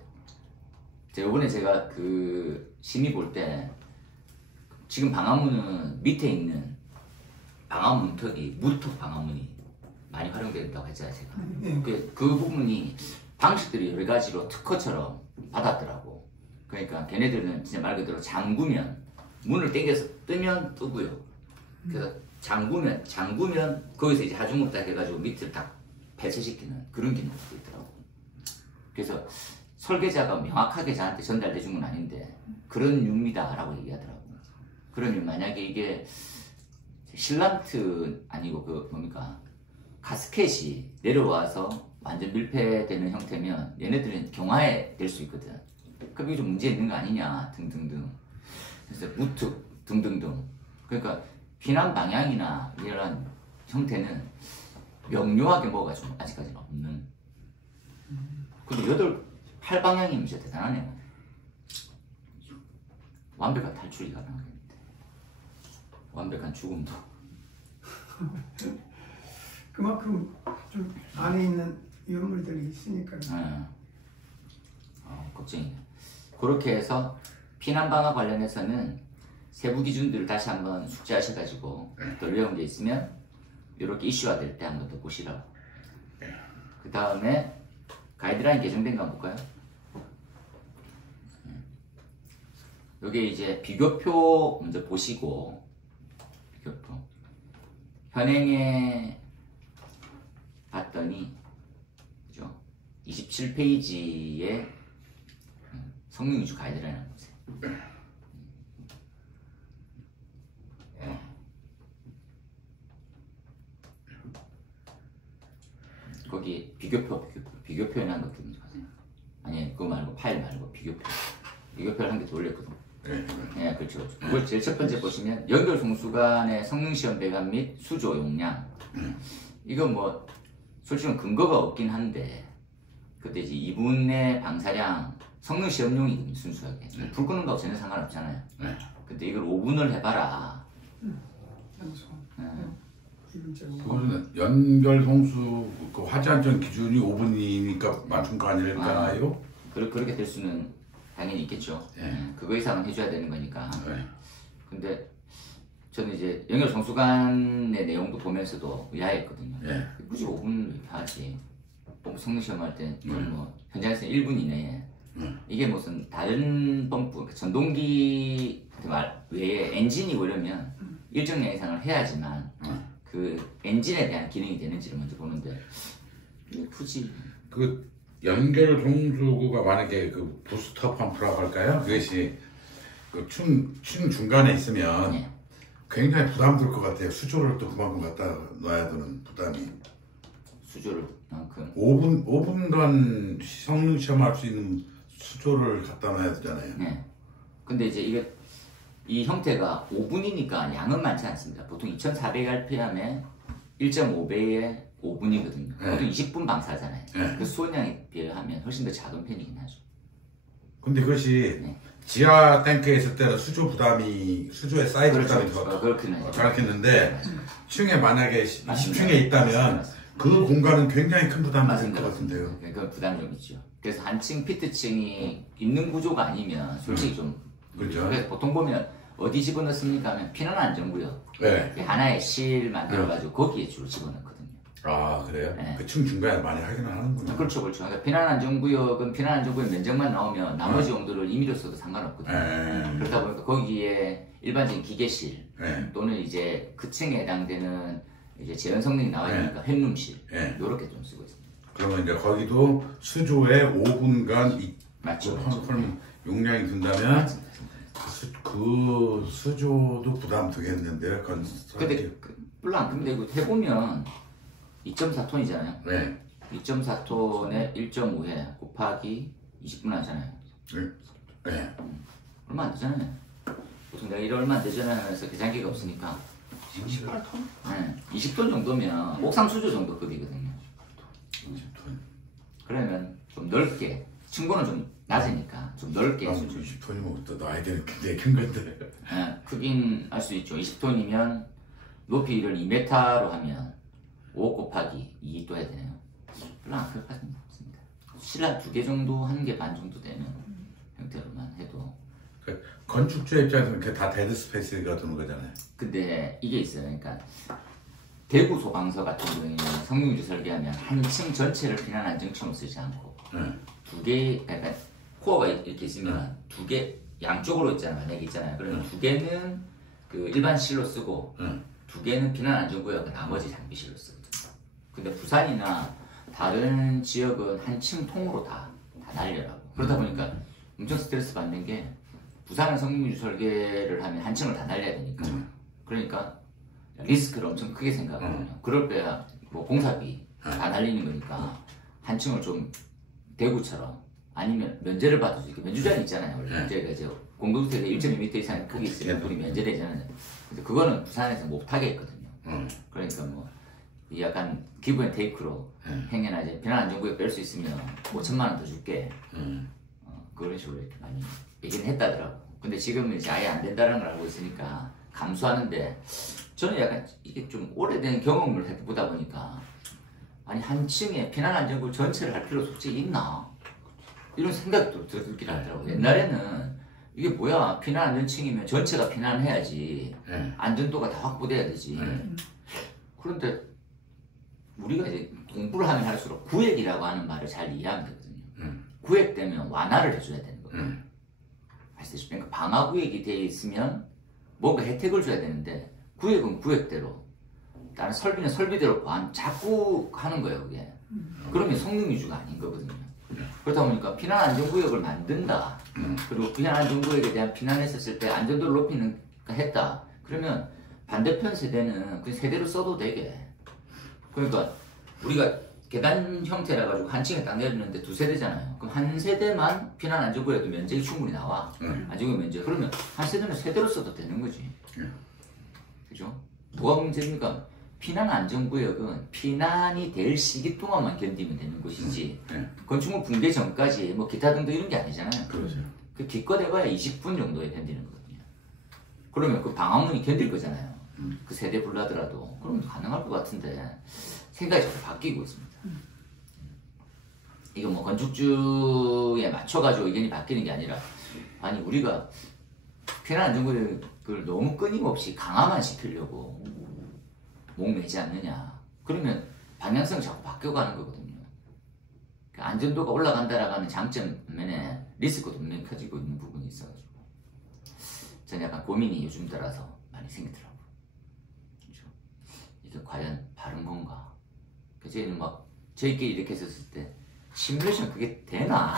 이번에 제가 그 심의 볼 때 지금 방화문은 밑에 있는 방화문 문턱이 물턱 방화문이 많이 활용된다고 했잖아요. 제가 그 부분이 방식들이 여러 가지로 특허처럼 받았더라고. 그러니까 걔네들은 진짜 말 그대로 잠그면 문을 당겨서 뜨면 뜨고요. 그래서 잠그면 거기서 이제 하중을 딱 해가지고 밑을 딱 폐쇄시키는 그런 기능도 있더라고. 그래서 설계자가 명확하게 저한테 전달해 준 건 아닌데 그런 융미다라고 얘기하더라고. 그러면 만약에 이게 실란트 아니고 그 뭡니까 가스켓이 내려와서 완전 밀폐되는 형태면 얘네들은 경화에 될 수 있거든. 그럼 이게 좀 문제 있는 거 아니냐 등등등. 그래서 무특 등등등. 그러니까 피난 방향이나 이런 형태는 명료하게 뭐가 좀 아직까지는 없는. 근데 8방향이면 진짜 대단하네요. 완벽한 탈출이 가능하겠는데. 완벽한 죽음도. 그만큼 좀 안에 있는 유물들이 있으니까요. 걱정이네. 그렇게 해서 피난 방화 관련해서는 세부 기준들을 다시 한번 숙지하셔가지고 더 어려운 게 있으면 이렇게 이슈화 될 때 한번 더 보시라고. 그 다음에 가이드라인 개정된 거 한번 볼까요? 여기 이제 비교표 먼저 보시고 비교표 현행에 봤더니 그죠? 27페이지에 성능 위주 가이드라인 한번 보세요. 거기 비교표에 한 것 좀 보세요. 아니 그거 말고 파일 말고 비교표를 한 개 더 올렸거든요. 네, 그렇죠. 그걸 제일 첫 번째 보시면 연결 송수관의 성능시험 배관 및 수조 용량. 이건 뭐 솔직히 근거가 없긴 한데 그때 이제 2분의 방사량 성능시험용이거든요. 순수하게 불 끄는 거하고 전혀 상관없잖아요. 근데 이걸 5분을 해봐라. 그거는 연결 송수 그 화재 안전 기준이 5분이니까 맞춘 거 아닐까요? 그렇게 될 수는 당연히 있겠죠. 그거 이상은 해줘야 되는 거니까. 근데 저는 이제 연결 정수관의 내용도 보면서도 의아했거든요. 굳이 5분을 하지. 성능시험 할 때 뭐 현장에서 1분 이내에 이게 무슨 다른 펌프, 전동기 외에 엔진이 오려면 일정량 이상을 해야지만 그 엔진에 대한 기능이 되는지를 먼저 보는데 굳이 그 연결 송수구가 만약에 그 부스터 펌프라고 할까요? 그것이 그 춤 중간에 있으면 굉장히 부담될 것 같아요. 수조를 또 그만큼 갖다 놔야 되는 부담이. 수조를 그만큼 5분간 성능 시험할 수 있는 수조를 갖다 놔야 되잖아요. 네. 근데 이제 이게 이 형태가 5분이니까 양은 많지 않습니다. 보통 2400rpm에 1.5배의 5분이거든요. 보통 20분 방사잖아요. 그 수온량에 비하면 훨씬 더 작은 편이긴 하죠. 근데 그것이 지하 탱크에 있을 때는 수조의 사이즈 부담이 더 작겠는데 층에 만약에 20층에 있다면 그 공간은 굉장히 큰 부담이 될 것 같은데요. 그 부담이 좀 있죠. 그래서 한층 피트층이 있는 구조가 아니면 솔직히 좀 그렇죠. 그래서 보통 보면 어디 집어넣습니까 하면 피난 안전구역 하나의 실 만들어가지고 거기에 주로 집어넣거든요. 아 그래요? 그 층 중간에 많이 하기는 하는구나. 그렇죠. 그러니까 피난 안전구역은 피난 안전구역 면적만 나오면 나머지 용도를 임의로 써도 상관없거든요. 그러다 보니까 거기에 일반적인 기계실 또는 이제 그 층에 해당되는 이제 제한 성능이 나와 있으니까 햇룸실 이렇게 좀 쓰고 있습니다. 그러면 이제 거기도 수조에 5분간 맞죠. 그럼 용량이 든다면 그 수조도 부담 되겠는데요. 근데 물론 근데 이거 해보면 2.4톤이잖아요. 네. 2.4톤에 1.5회 곱하기 20분 하잖아요. 네. 얼마 안 되잖아요. 보통 내가 이래 얼마 안 되잖아요. 그래서 계산기가 없으니까 18톤? 네, 20톤 정도면 옥상 수조 정도 급이거든요. 20톤. 그러면 좀 넓게 층고는 좀 낮으니까 좀 넓게 20톤이면 또 놔야 되는 굉장히 큰 건데. 네, 크긴 할 수 있죠. 20톤이면 높이를 2m로 하면 5 곱하기 2 또 해야 되네요. 별로 안 클 것 같습니다. 실라 2개 정도, 1개 반 정도 되는 형태로만 해도. 건축주 입장에서는 그게 다 데드 스페이스가 드는 거잖아요. 근데 이게 있어요. 그러니까 대구 소방서 같은 경우에는 성능유지 설계하면 한 층 전체를 비난 안정층으로 쓰지 않고 두 개, 그러니까 코어가 이렇게 있으면 두 개 양쪽으로 있잖아요. 만약에 있잖아요. 그러면 두 개는 그 일반 실로 쓰고 두 개는 비난 안전구역 나머지 장비실로 쓰거든요. 근데 부산이나 다른 지역은 한 층 통으로 다 날려라고. 그러다 보니까 엄청 스트레스 받는 게 부산은 성능유지 설계를 하면 한 층을 다 날려야 되니까. 그러니까 리스크를 엄청 크게 생각하거든요. 그럴 때야 뭐 공사비 다 날리는 거니까 한 층을 좀 대구처럼 아니면 면제를 받을 수 있게 면주자는 있잖아요. 원래 면제가 이제 공동주택에 1.2m 이상 크기 있으면 우리 면제되잖아요. 근데 그거는 부산에서 못하게 했거든요. 그러니까 뭐 약간 기브 앤 테이크로 행여나 이제 비난 안전구역 뺄 수 있으면 5천만 원 더 줄게. 그런 식으로 이렇게 많이 얘기는 했다더라고. 근데 지금은 이제 아예 안 된다는 걸 알고 있으니까 감수하는데 저는 약간 이게 좀 오래된 경험을 해보다 보니까 아니 한 층에 비난 안전구역 전체를 할 필요 솔직히 있나? 이런 생각도 들긴 하더라고요. 옛날에는 이게 뭐야 비난 안전층이면 전체가 비난해야지 안전도가 다 확보돼야 되지. 그런데 우리가 이제 공부를 하면 할수록 구획이라고 하는 말을 잘 이해하면 되거든요. 구획되면 완화를 해줘야 되는 거예요. 아시다시피 그러니까 방화구획이 되어 있으면 뭔가 혜택을 줘야 되는데 구획은 구획대로 다른 설비는 설비대로 자꾸 하는 거예요 그게. 그러면 성능유지가 아닌 거거든요. 그러다 보니까 피난안전구역을 만든다. 그리고 피난안전구역에 대한 피난했었을 때 안전도를 높이는 했다. 그러면 반대편 세대는 그 세대로 써도 되게. 그러니까 우리가 계단 형태라 가지고 한 층에 딱 내렸는데 두 세대잖아요. 그럼 한 세대만 피난안전구역도 면적이 충분히 나와. 안전구역 면적. 그러면 한 세대는 세대로 써도 되는 거지. 그죠? 뭐가 문제입니까? 피난안전구역은 피난이 될 시기 동안만 견디면 되는 것이지 건축물 붕괴 전까지 뭐 기타 등등 이런 게 아니잖아요. 그렇죠. 그 기껏 해봐야 20분 정도에 견디는 거거든요. 그러면 그 방화문이 견딜 거잖아요. 그 세대 불나더라도 그러면 가능할 것 같은데 생각이 자꾸 바뀌고 있습니다. 이거 뭐 건축주에 맞춰가지고 의견이 바뀌는 게 아니라 아니 우리가 피난안전구역을 너무 끊임없이 강화만 시키려고 목매지 않느냐. 그러면 방향성이 자꾸 바뀌어가는 거거든요. 안전도가 올라간다라고 하는 장점면에 리스크도 분명히 커지고 있는 부분이 있어가지고 저는 약간 고민이 요즘 들어서 많이 생기더라고요. 그렇죠? 이게 과연 바른 건가? 저희는 막 저희끼리 이렇게 했었을 때 시뮬레이션 그게 되나?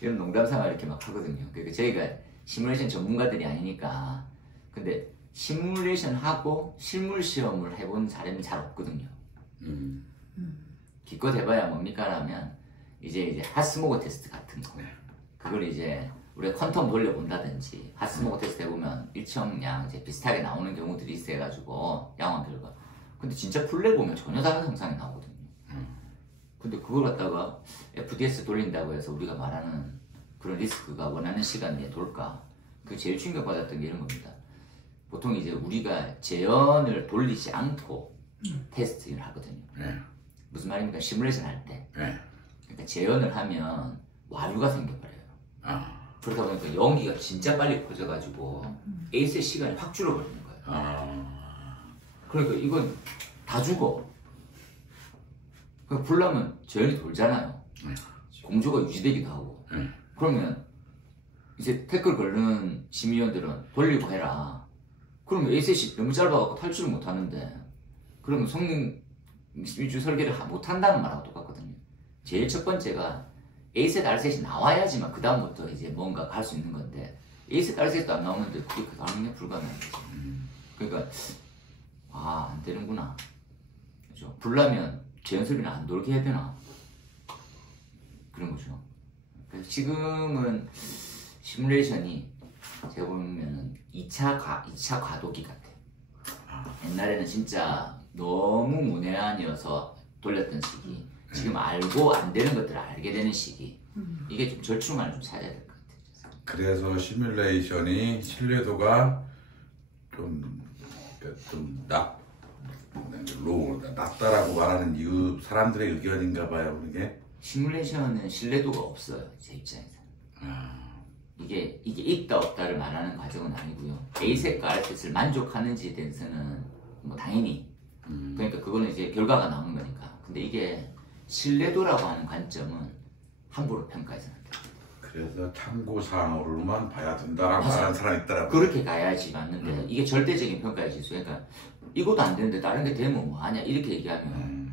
이런 농담삼아 이렇게 막 하거든요. 그러니까 저희가 시뮬레이션 전문가들이 아니니까. 근데 시뮬레이션 하고 실물 시험을 해본 사람이 잘 없거든요. 기껏 해봐야 뭡니까 라면 이제 핫스모그 테스트 같은 거. 그걸 이제 우리가 퀀텀 돌려본다든지 핫스모그 테스트 해보면 일정량 이제 비슷하게 나오는 경우들이 있어가지고 양호한 결과. 근데 진짜 플레이 보면 전혀 다른 성상이 나오거든요. 근데 그걸 갖다가 FDS 돌린다고 해서 우리가 말하는 그런 리스크가 원하는 시간 내에 돌까? 그 제일 충격받았던 게 이런 겁니다. 보통 이제 우리가 재현을 돌리지 않고 테스트를 하거든요. 무슨 말입니까? 시뮬레이션 할 때. 그러니까 재현을 하면 와류가 생겨버려요. 그러다 보니까 연기가 진짜 빨리 퍼져가지고 에이스의 시간이 확 줄어버리는 거예요. 그러니까 이건 다 죽어. 그러니까 불나면 재현이 돌잖아요. 공조가 유지되기도 하고. 그러면 이제 태클 걸는 심의위원들은 돌리고 해라. 그러면 에이셋이 너무 짧아갖고 탈출을 못하는데 그러면 성능 위주 설계를 못한다는 말하고 똑같거든요. 제일 첫 번째가 A셋, R셋이 나와야지만 그 다음부터 이제 뭔가 갈 수 있는 건데 A셋, R셋도 안 나오는데 그게 가능해 불가능한 거죠. 그러니까 안 되는구나. 그죠? 불나면 재연설비는 안 돌게 해야 되나? 그런 거죠. 그래서 지금은 시뮬레이션이 제가 보면은 2차 과도기 같아. 옛날에는 진짜 너무 문외한이어서 돌렸던 시기. 지금 알고 안 되는 것들을 알게 되는 시기. 이게 좀 절충안을 좀 찾아야 될 것 같아요. 그래서 시뮬레이션이 신뢰도가 좀 낮다라고 말하는 이유 사람들의 의견인가 봐요. 그게 시뮬레이션은 신뢰도가 없어요. 제 입장에서. 이게 있다 없다를 말하는 과정은 아니고요. A셋과 R셋을 만족하는지에 대해서는 뭐 당연히 그러니까 그거는 이제 결과가 나오는 거니까. 근데 이게 신뢰도라고 하는 관점은 함부로 평가해서는 안 돼요. 그래서 참고사항으로만 봐야 된다라고 말하는 사람이 있더라고요. 그렇게 가야지 맞는데 이게 절대적인 평가의 지수. 그러니까 이것도 안 되는데 다른 게 되면 뭐 하냐 이렇게 얘기하면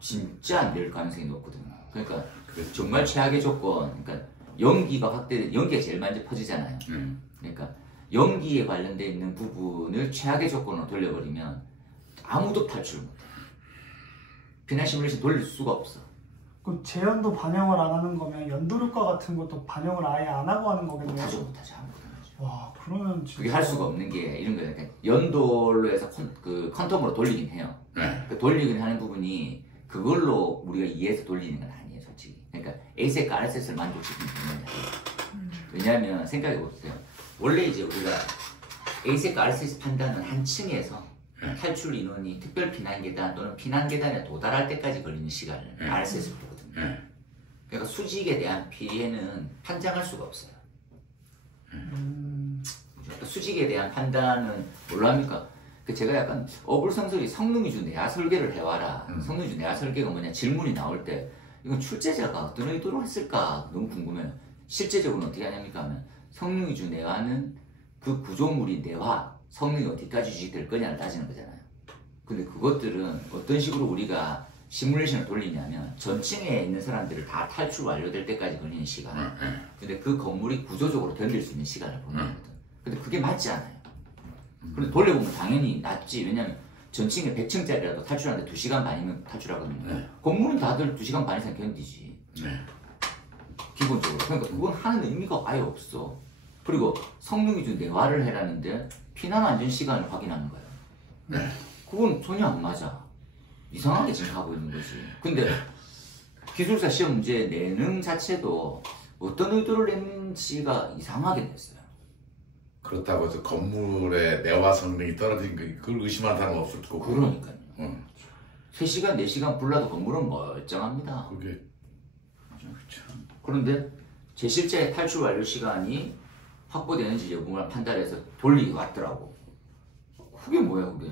진짜 안 될 가능성이 높거든요. 그러니까 정말 최악의 조건, 그러니까 연기가 확대된, 연기가 제일 먼저 퍼지잖아요. 그러니까 연기에 관련되어 있는 부분을 최악의 조건으로 돌려버리면 아무도 탈출을 못해. 비난 시뮬레이션 돌릴 수가 없어. 그 재연도 반영을 안 하는 거면 연도효과 같은 것도 반영을 아예 안 하고 하는 거겠네요. 못하죠. 와, 그러면 진짜 그게 할 수가 없는 게 이런 거예요. 그러니까 연도로 해서 퀀텀으로 돌리긴 해요. 그 돌리긴 하는 부분이 그걸로 우리가 이해해서 돌리는 건 아니에요, 솔직히. 그러니까 A셋과 R셋을 만족시키는 부분이 아니에요. 왜냐하면 생각해보세요. 원래 이제 우리가 A셋과 R셋 판단은 한 층에서 탈출 인원이 특별 피난 계단 또는 피난 계단에 도달할 때까지 걸리는 시간을 R셋을 보거든요. 그러니까 수직에 대한 피해는 판정할 수가 없어요. 그러니까 수직에 대한 판단은 뭘로 합니까? 제가 약간 어불성설이 성능 위주 내화 설계를 해와라. 성능 위주 내화 설계가 뭐냐 질문이 나올 때 이건 출제자가 어떤 의도로 했을까 너무 궁금해요. 실제적으로는 어떻게 하냐니까 하면 성능 위주 내화는 그 구조물이 내화 성능이 어디까지 유지될 거냐를 따지는 거잖아요. 근데 그것들은 어떤 식으로 우리가 시뮬레이션을 돌리냐면 전층에 있는 사람들을 다 탈출 완료될 때까지 걸리는 시간. 근데 그 건물이 구조적으로 견딜 수 있는 시간을 보는 거거든. 근데 그게 맞지 않아요. 근데 돌려보면 당연히 낫지. 왜냐면 전층에 100층짜리라도 탈출하는데 2시간 반이면 탈출하거든요. 건물은 다들 2시간 반 이상 견디지. 기본적으로. 그러니까 그건 하는 의미가 아예 없어. 그리고 성능 위주 내화를 해라는데 피난 안전 시간을 확인하는 거예요. 그건 전혀 안 맞아. 이상하게 지금 하고 있는 거지. 근데 기술사 시험 문제 내능 자체도 어떤 의도를 냈는지가 이상하게 됐어요. 그렇다고 해서 건물의 내화 성능이 떨어진 거 그걸 의심한 사람은 없을 거고. 그러니까요. 3시간, 4시간 불나도 건물은 멀쩡합니다. 그게 그런데 제 실제 탈출 완료 시간이 확보되는지 여부를 판단해서 돌리기 왔더라고. 그게 뭐야 그게.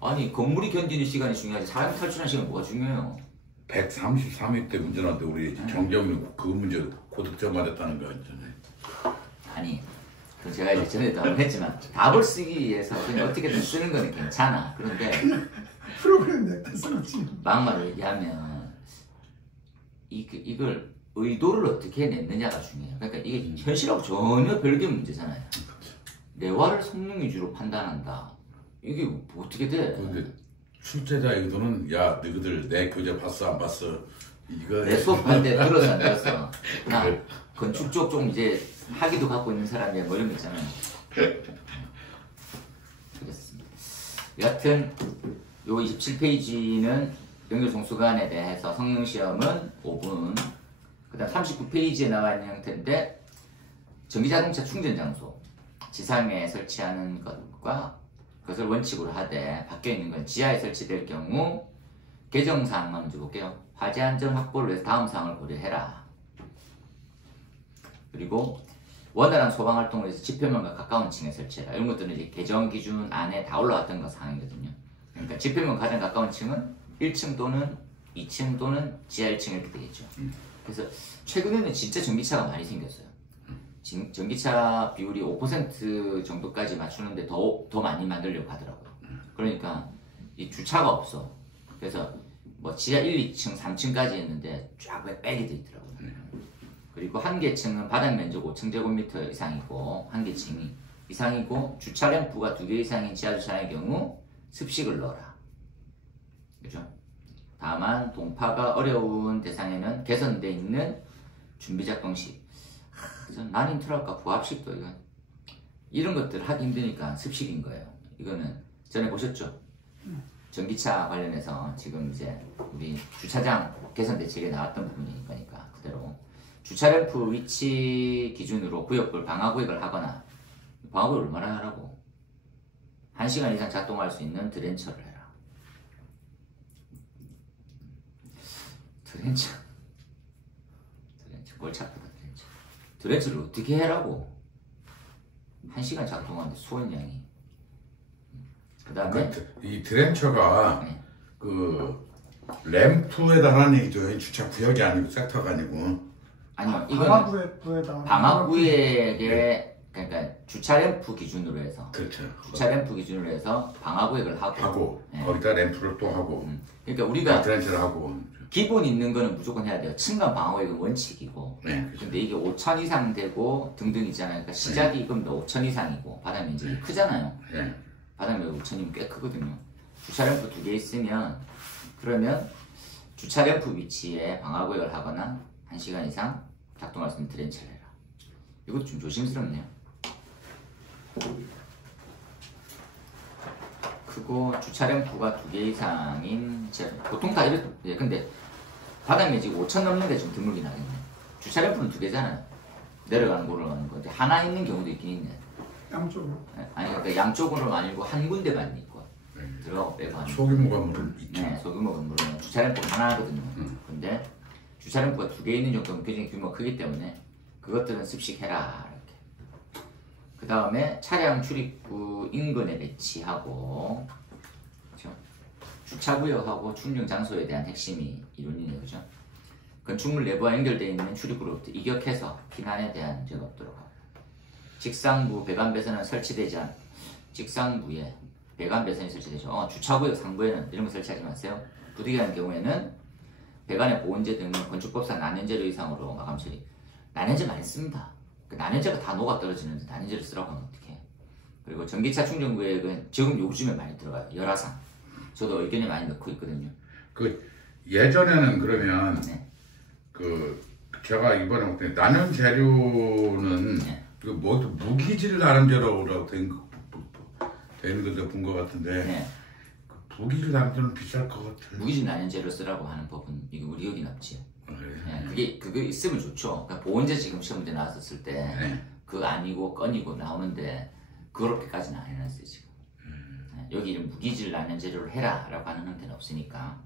아니 건물이 견디는 시간이 중요하지 사람이 탈출하는 시간이 뭐가 중요해요. 133회 때 문제 나왔는데 우리 정경이는 그 문제 고득점 맞았다는 거 있잖아요. 아니 그 제가 이제 전에도 한번 했지만 답을 쓰기 위해서 그냥 어떻게든 쓰는 거는 괜찮아. 그런데 프로그램 냈다 써놓지. 막말 얘기하면 이걸 의도를 어떻게 냈느냐가 중요해요. 그러니까 이게 현실하고 전혀 별개 문제잖아요. 내화를 성능 위주로 판단한다. 이게 뭐 어떻게 돼? 근데 출제자 의도는 야 너희들 내 교재 봤어 안 봤어 이거 내 수업할 때 들어서 안 들었어. 나 건축 쪽 좀 이제 학위도 갖고 있는 사람이 뭐 이런 거 있잖아요. 그렇습니다. 여하튼 요 27페이지는 연결 종수관에 대해서 성능 시험은 5분. 그다음 39페이지에 나와 있는 형태인데 전기자동차 충전 장소 지상에 설치하는 것과 그것을 원칙으로 하되 밖에 있는 건 지하에 설치될 경우 개정사항만 먼저 볼게요. 화재 안전 확보를 위해서 다음 사항을 고려해라. 그리고 원활한 소방 활동을 위해서 지표면과 가까운 층에 설치해라. 이런 것들은 이제 개정 기준 안에 다 올라왔던 거 사항이거든요. 그러니까 지표면 가장 가까운 층은 1층 또는 2층 또는 지하 1층 이렇게 되겠죠. 그래서 최근에는 진짜 전기차가 많이 생겼어요. 전기차 비율이 5% 정도까지 맞추는데 더 많이 만들려고 하더라고요. 그러니까 이 주차가 없어. 그래서 뭐 지하 1, 2층, 3층까지 있는데 쫙 백이 돼 있더라고요. 그리고 한 개층은 바닥 면적 5,000제곱미터 이상이고 한 개층이 이상이고 주차 램프가 2개 이상인 지하 주차의 경우 습식을 넣어라. 그죠? 다만 동파가 어려운 대상에는 개선되어 있는 준비작동식. 전 난인트랄까 부합식도 이런 것들 하기 힘드니까 습식인 거예요. 이거는 전에 보셨죠? 전기차 관련해서 지금 이제 우리 주차장 개선 대책에 나왔던 부분이니까 그대로 주차 램프 위치 기준으로 구역별 방화구역을 하거나 방화구역을 얼마나 하라고 1시간 이상 작동할 수 있는 드렌처를 해라. 드렌처 골차프다. 드렌처를 어떻게 해라고 1시간 작동하는데 수원량이. 그 다음에 이 드렌처가 그 램프에다 하는 얘기죠. 주차 구역이 아니고 섹터가 아니고. 아니요, 방화구역에다 방화구역에 그러니까 주차 램프 기준으로 해서. 그렇죠. 주차 램프 기준으로 해서 방화구역을 하고 네. 거기다 램프를 또 하고. 그러니까 우리가 드렌처를 하고. 기본 있는 거는 무조건 해야 돼요. 층간 방화구역은 원칙이고. 네. 그렇죠. 근데 이게 5,000 이상 되고 등등 있잖아요. 그러니까 시작이 그럼 5,000 이상이고 바닥 면적이 크잖아요. 네. 바닥 면적 5,000이면 꽤 크거든요. 주차 램프 2개 있으면 그러면 주차 램프 위치에 방화구역을 하거나 1시간 이상 작동할 수 있는 드렌처를 해라. 이것도 좀 조심스럽네요. 크고 주차 램프가 2개 이상인 보통 다 이렇. 근데 바닥 면적이 5,000 넘는 게 좀 드물긴 하겠네. 주차 램프는 2개잖아요. 내려가는 거 올라가는 거. 하나 있는 경우도 있긴 있네. 양쪽으로. 아니 그러니까 양쪽으로 아니고 한 군데만 있고 들어가고 빼고 하는. 소규모 건물은 있죠. 네, 소규모 건물은 주차 램프 하나 하거든요. 근데 주차 램프가 2개 있는 정도면 굉장히 규모가 크기 때문에 그것들은 습식해라 이렇게. 그 다음에 차량 출입구 인근에 배치하고, 그렇죠? 주차구역하고 충전 장소에 대한 핵심이 이론이네요, 그죠? 건축물 내부와 연결되어 있는 출입구로부터 이격해서 피난에 대한 문제가 없도록 하고, 직상부 배관 배선은 설치되지 않. 직상부에 배관 배선이 설치되죠. 주차구역 상부에는 이런 거 설치하지 마세요. 부득이한 경우에는 배관의 보온재 등은 건축법상 난연재료 이상으로 마감 처리. 난연재 많이 씁니다. 그 난연재가 다 녹아 떨어지는데 난연재를 쓰라고 하면 어떡해. 그리고 전기차 충전구역은 지금 요즘에 많이 들어가요. 열화상. 저도 의견에 많이 넣고 있거든요. 그 예전에는 그러면 네. 그 제가 이번에 볼 때 난연 재료는 네. 그 뭐 무기질 난연 재료라고 되는 것도 본 것 같은데 네. 그 무기질 난연 재료는 비쌀 것 같아요. 무기질 난연재를 쓰라고 하는 법은 이거 우리 여기 없지. 네. 네. 그게 있으면 좋죠. 그러니까 보온재 지금 시험 문제 나왔었을 때 네. 그거 아니고 건이고 나오는데 그렇게까지는 안 해놨어요 지금. 네. 여기 이런 무기질 난연재료를 해라 라고 하는 형태는 없으니까.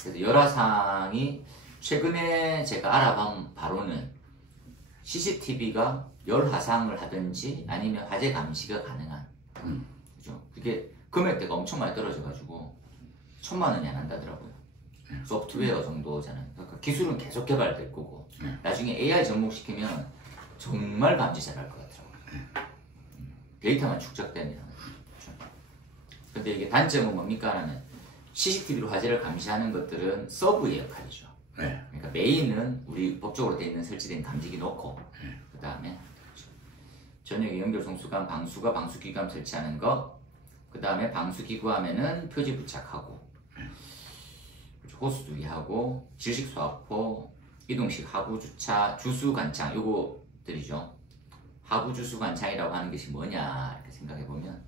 그래서 열화상이 최근에 제가 알아본 바로는 CCTV가 열화상을 하든지 아니면 화재 감시가 가능한. 그죠? 그게 금액대가 엄청 많이 떨어져가지고 1,000만 원이 안 한다더라고요. 소프트웨어 정도잖아요. 그러니까 기술은 계속 개발될 거고 나중에 AI 접목시키면 정말 감지 잘할 것 같더라고요. 데이터만 축적되면. 그렇죠? 근데 이게 단점은 뭡니까? 하는 CCTV로 화재를 감시하는 것들은 서브의 역할이죠. 네. 그러니까 메인은 우리 법적으로 되어 있는 설치된 감지기 놓고 그 다음에 전역에 연결송수관 방수가 방수기관 설치하는 거, 그 다음에 방수기구 하면은 표지 부착하고 호스 두기하고 질식 소화포, 이동식 하부 주차, 주수 관창 요거들이죠. 하부 주수 관창이라고 하는 것이 뭐냐 이렇게 생각해 보면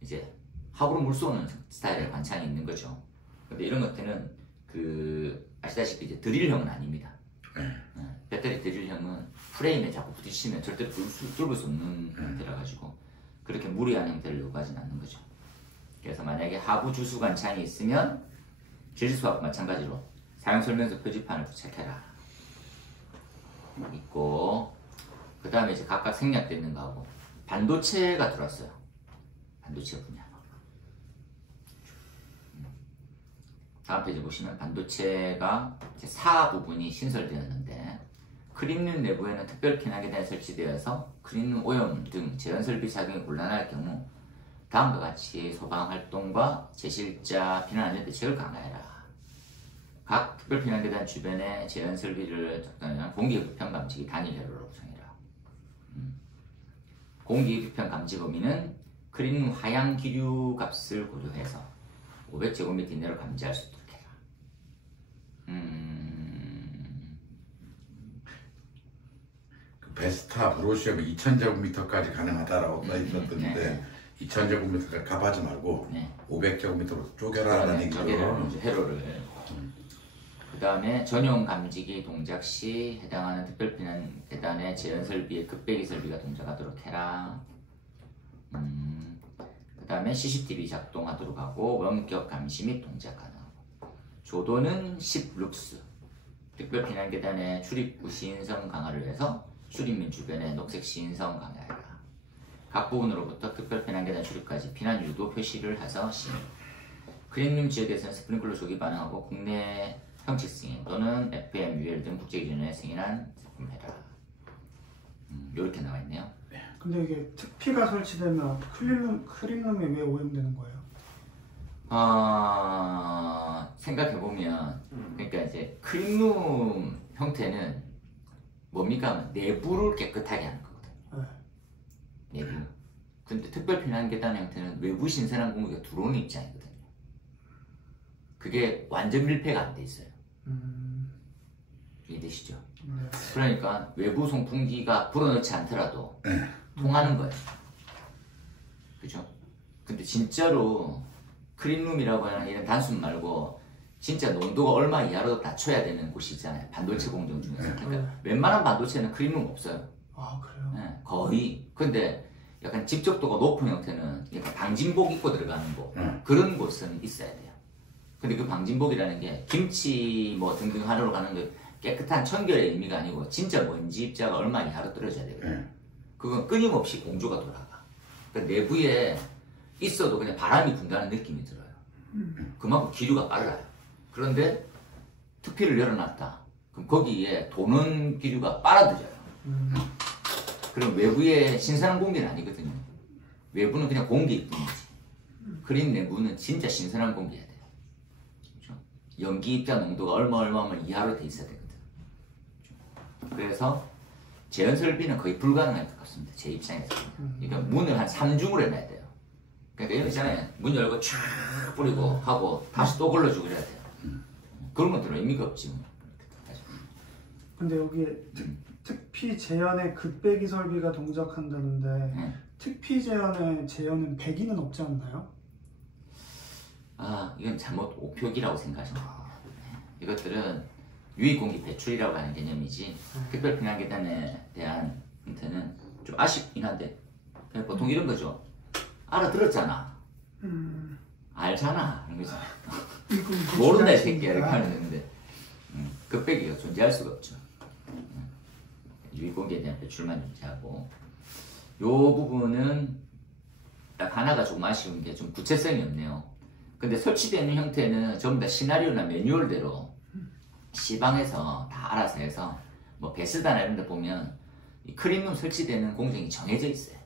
이제 하부로 물 쏘는 스타일의 관창이 있는 거죠. 근데 이런 것들은 그 아시다시피 이제 드릴형은 아닙니다. 배터리 드릴형은 프레임에 자꾸 부딪히면 절대로 뚫을 수 없는 형태라 가지고 그렇게 무리한 형태를 요구하진 않는 거죠. 그래서 만약에 하부 주수 관창이 있으면 질식수하고 마찬가지로 사용설명서 표지판을 부착해라 있고, 그 다음에 이제 각각 생략되는 거하고 반도체가 들어왔어요. 반도체 분야. 다음 페이지 보시면 반도체가 이제 4 부분이 신설되었는데 크림륜 내부에는 특별 기능에 대해 설치되어서 크림륜 오염 등 제한 설비 작용이 곤란할 경우 다음과 같이 소방활동과 제실자 피난안전 대책을 강화해라. 각 특별피난계단 주변에 제한설비를 작동하는 공기흡입형 감지기 단일 회로를 구성해라. 공기흡입형 감지 범위는 크림 하향 기류 값을 고려해서 500제곱미터 이내로 감지할 수 있도록 해라. 그 베스타 브로시업에 2000제곱미터까지 가능하다라고 써 있었던데 네. 2000제곱미터까지 갑하지 말고 네. 500제곱미터로 쪼개라는 얘기죠. 회로를. 그 다음에 전용 감지기 동작 시 해당하는 특별피난 계단의 제한 설비에 급배기 설비가 동작하도록 해라. 그 다음에 CCTV 작동하도록 하고 원격 감시 및 동작 가능하고 조도는 10룩스 특별피난 계단의 출입구 시인성 강화를 위해서 출입문 주변에 녹색 시인성 강화해라. 각 부분으로부터 특별피난 계단 출입까지 피난 유도 표시를 해서 시인. 크림룸 지역에서는 스프링클러 조기 반응하고 국내 형식 승인 또는 FM, UL 등 국제기준에 승인한 제품해라. 이렇게 나와 있네요. 근데 이게 특피가 설치되면 크림룸에 왜 오염되는 거예요? 생각해보면 그러니까 이제 크림룸 형태는 뭡니까? 내부를 깨끗하게 하는 거거든요. 네. 내부. 근데 특별피난계단 형태는 외부 신선한 공기가 들어오는 입장이거든요. 그게 완전 밀폐가 안 돼 있어요. 이해되시죠? 네. 그러니까 외부 송풍기가 불어넣지 않더라도 통하는 거예요. 그죠? 근데 진짜로 크림룸이라고 하는 이런 단순 말고 진짜 농도가 얼마 이하로 낮춰야 되는 곳이 있잖아요. 반도체 공정 중에서. 그러니까 웬만한 반도체는 크림룸 없어요. 아 그래요? 네, 거의. 근데 약간 집적도가 높은 형태는 약간 방진복 입고 들어가는 곳 그런 곳은 있어야 돼요. 근데 그 방진복이라는 게 김치 뭐 등등 하러 가는 게 깨끗한 청결의 의미가 아니고 진짜 먼지 입자가 얼마 이하로 떨어져야 되거든요. 그건 끊임없이 공조가 돌아가. 그러니까 내부에 있어도 그냥 바람이 분다는 느낌이 들어요. 그만큼 기류가 빨라요. 그런데 특피를 열어놨다. 그럼 거기에 도는 기류가 빨아들여요. 그럼 외부에 신선한 공기는 아니거든요. 외부는 그냥 공기일 뿐이지. 크림 내부는 진짜 신선한 공기여야 돼요. 그렇죠? 연기 입자 농도가 얼마 이하로 돼 있어야 되거든. 그래서 제한 설비는 거의 불가능할 것 같습니다. 제 입장에서. 그러니까 문을 한 3중으로 해놔야 돼요. 그러니까 이런 거 있잖아요. 문 열고 쫙 뿌리고 하고 다시 또 걸러주고 이래야 돼요. 그런 것들은 의미가 없지. 뭐. 근데 여기에 특피 제한에 급배기 설비가 동작한다는데 특피 제한은 배기는 없지 않나요? 이건 잘못 오표기라고 생각하시면 됩니다. 이것들은 유익공기 배출이라고 하는 개념이지 특별피난계단에 대한 형태는 좀 아쉽긴 한데 그냥 보통 이런 거죠. 알아들었잖아. 알잖아. 이런 거죠. 모른다 이 새끼야 이렇게 하는 건데 급배기가 존재할 수가 없죠. 유익공기에 대한 배출만 존재하고 요 부분은 딱 하나가 조금 아쉬운 게 좀 구체성이 없네요. 근데 설치되는 형태는 전부 다 시나리오나 매뉴얼대로 시방에서 다 알아서 해서 뭐 베스다나 이런 데 보면 이 크림룸 설치되는 공정이 정해져 있어요.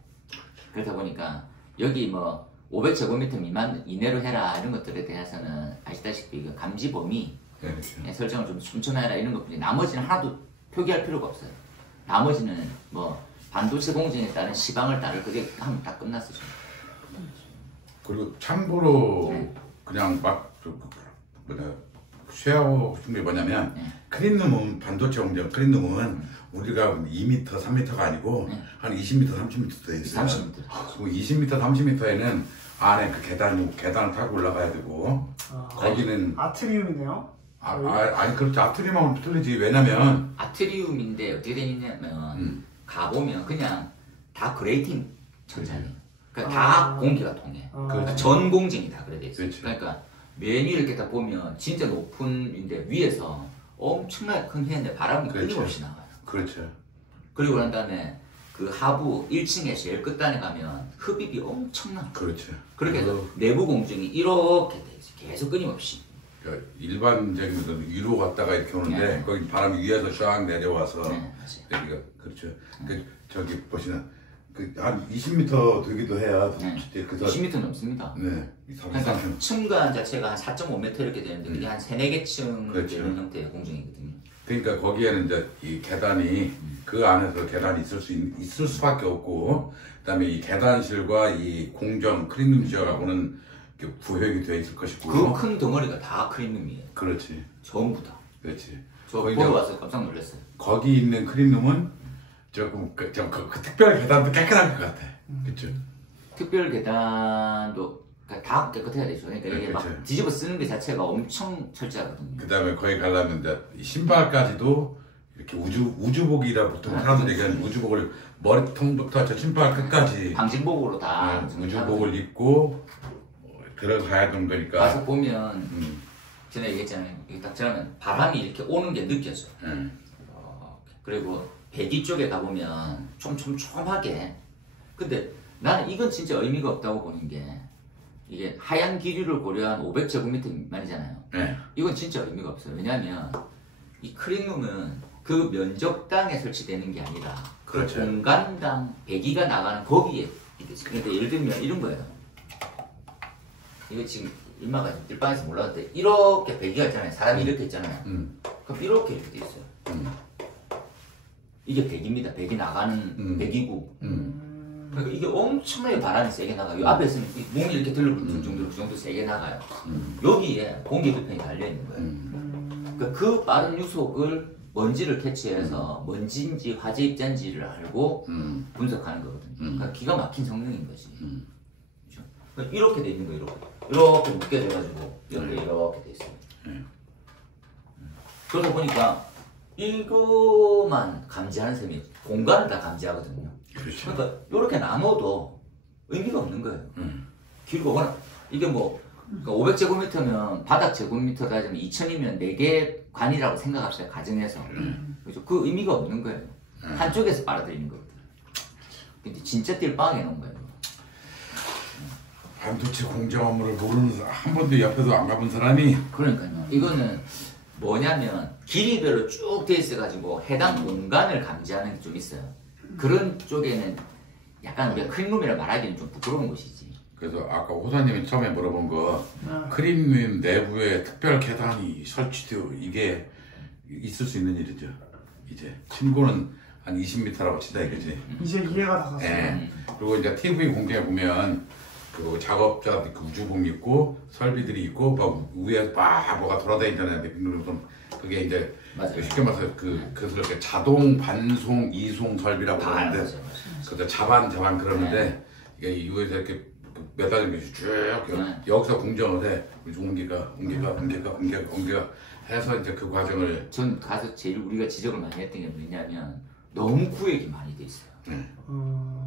그러다 보니까 여기 뭐 500제곱미터 미만 이내로 해라 이런 것들에 대해서는 아시다시피 그 감지 범위 설정을 좀 촘촘해라 이런 것뿐이 나머지는 하나도 표기할 필요가 없어요. 나머지는 뭐 반도체 공정에 따른 시방을 따를 그게 하면 다 끝났어요. 그리고 참고로 그냥 막 쉐어하고 싶은 게 뭐냐면 크림룸은 반도체 공정 크림룸은 우리가 2m, 3m가 아니고 한 20m, 30m 돼 있어요. 30m. 그 20m, 30m에는 안에 그 계단을 타고 올라가야 되고 거기는 아트리움이네요. 아니 그렇지 아트리움하고는 틀리지. 왜냐면 아트리움인데 어떻게 되냐면 가보면 그냥 다 그레이팅 천장이에요. 그러니까 다 공기가 통해. 그러니까 전 공정이 다 그래 돼 있어요. 그렇지. 그러니까 메뉴 이렇게 딱 보면 진짜 높은인데 위에서 엄청나게 큰 해인데 바람이 끊임없이 나와요. 그렇죠. 그리고 난 다음에 그 하부 1층에 제일 끝단에 가면 흡입이 엄청나. 그렇죠. 그렇게 해서 내부 공정이 이렇게 돼 있어요. 계속 끊임없이. 그러니까 일반적인 위로 갔다가 이렇게 오는데 거기 바람이 위에서 쫙 내려와서 여기가 그렇죠. 그 저기 보시면 한 20m 되기도 해야. 네. 그래서 20m 넘습니다. 네. 그러니까 층간 자체가 한 4.5m 이렇게 되는데 그게 한 3, 4개 층 그렇죠. 되는 형태의 공정이거든요. 그러니까 거기에는 이제 이 계단이 그 안에서 계단이 있을 수밖에 없고, 그다음에 이 계단실과 이 공정 크림룸 지역하고는 이렇게 구획이 되어 있을 것이고. 그 큰 덩어리가 다 크림룸이에요. 그렇지. 전부 다. 그렇지. 저 거기 보러 이제 와서 깜짝 놀랐어요. 거기 있는 크림룸은 조금 그 특별 계단도 깨끗한 것 같아. 그렇죠. 특별 계단도 그러니까 다 깨끗해야 되죠. 그러니까 네, 이게 막 그렇죠. 뒤집어 쓰는 게 자체가 엄청 철저하거든요. 그다음에 거기 가려면 이제 이 신발까지도 이렇게 우주복이라 보통 사람들이 얘기하는 우주복을 머리통부터 저 신발 끝까지 방진복으로 다 우주복을 입고 들어가야 되는 거니까. 가서 보면 전에 얘기했잖아요. 이게 딱 들어가면 바람이 이렇게 오는 게 느껴져요. 그리고 배기 쪽에 가보면 좀 촘촘하게. 근데 나는 이건 진짜 의미가 없다고 보는 게 이게 하얀 기류를 고려한 500제곱미터 미만이잖아요. 네. 이건 진짜 의미가 없어요. 왜냐하면 이 크림룸은 그 면적당에 설치되는 게 아니라 그 그렇죠. 공간당 배기가 나가는 거기에 있겠지. 그러니까 예를 들면 이런 거예요. 이거 지금 일마가 일방에서 몰랐는데 이렇게 배기가 있잖아요. 사람이 이렇게 있잖아요. 그럼 이렇게 돼 있어요. 이게 배기입니다. 배기 나가는 배기구. 그러니까 이게 엄청나게 바람이 세게 나가요. 이 앞에 있으면 몸이 이렇게 들러붙을 정도로 그 정도 세게 나가요. 여기에 공기두편이 달려있는 거예요. 그러니까 그 빠른 유속을 먼지를 캐치해서 먼지인지 화재 입자인지를 알고 분석하는 거거든요. 그러니까 기가 막힌 성능인 거지. 그렇죠? 그러니까 이렇게 돼 있는 거예요. 이렇게 묶여져가지고 연결 이렇게 돼 있어요. 그러다 보니까 이거만 감지하는 셈이 공간을 다 감지하거든요. 그렇죠. 그러니까 이렇게 나눠도 의미가 없는 거예요. 길고 워낙 이게 뭐 그러니까 500제곱미터면 바닥 제곱미터 따지면 2000이면 4개 관이라고 생각합시다. 가정에서. 그렇죠? 그 의미가 없는 거예요. 한쪽에서 빨아들이는 거거든요. 근데 진짜 띨빵하게 놓은 거예요. 반도체 공정 업무를 모르는 한 번도 옆에도 안 가본 사람이. 그러니까요. 이거는 뭐냐면 길이별로 쭉 돼 있어가지고 해당 공간을 감지하는 게 좀 있어요. 그런 쪽에는 약간 우리가 크림룸이라 말하기는 좀 부끄러운 것이지. 그래서 아까 호사님이 처음에 물어본 거 크림룸 내부에 특별 계단이 설치되어 이게 있을 수 있는 일이죠. 이제 침고는 한 20m라고 치다 이거지. 이제 이해가 다 갔어요. 네. 그리고 이제 TV 공장에 보면 그 작업자들 그 우주복 입고 설비들이 있고 막 위에 막 뭐가 돌아다니잖아요. 그게 이제 맞아요. 쉽게 말해서 그것을 이렇게 자동 반송 이송 설비라고 그러는데 맞아요. 그래서 자반 그러는데 이게 이거에서 이렇게 매달린 것이 쭉 여기서 공정을 해. 옮기가 해서 이제 그 과정을. 전 가서 제일 우리가 지적을 많이 했던 게 뭐냐면 너무 구획이 많이 돼 있어요.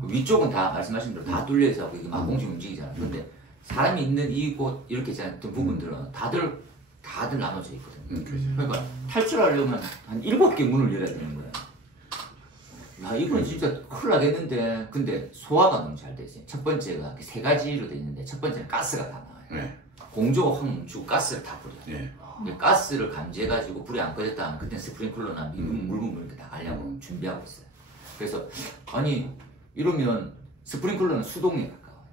위쪽은 다 말씀하신 대로 다 뚫려 있어 이게 막 공중이 움직이잖아요. 근데 사람이 있는 이곳 이렇게 있잖아요. 부분들은 다들 나눠져 있거든요. 그러니까 탈출하려면 한 7개 문을 열어야 되는 거예요. 야, 이건 진짜 큰일 나겠는데. 근데 소화가 너무 잘 되지. 첫 번째가 3가지로 돼 있는데, 첫 번째는 가스가 다 나와요. 네. 공조가 확 멈추고 가스를 다 뿌려요. 네. 가스를 감지해가지고 불이 안 꺼졌다 하면 그때 스프링클러나 물분물 이렇게 다 가려고 준비하고 있어요. 그래서 아니 이러면 스프링클러는 수동에 가까워요.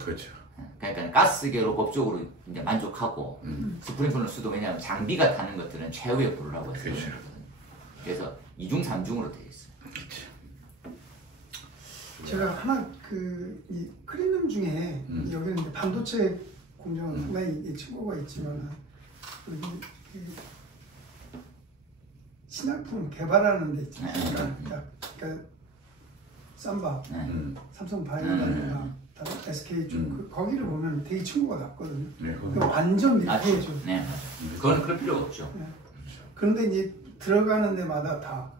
그렇죠. 그러니까 가스계로 법적으로 이제 만족하고 스프링클러는 수동. 왜냐하면 장비가 타는 것들은 최후의 불을 하고 있어요. 그렇죠. 그래서 2중 3중으로 되어 있어요. 제가 하나 이 크림룸 중에 여기는 이제 반도체 공장 상당히 친구가 있지만 여기 신약품 개발하는 데 있죠. 그러니까 삼바, 삼성 바이오라든가 SK 쪽 거기를 보면 되게 친구가 낮거든요. 네, 완전 밀폐죠. 네, 맞아요. 그건 그럴 필요가 없죠. 네. 그런데 이제 들어가는 데마다 다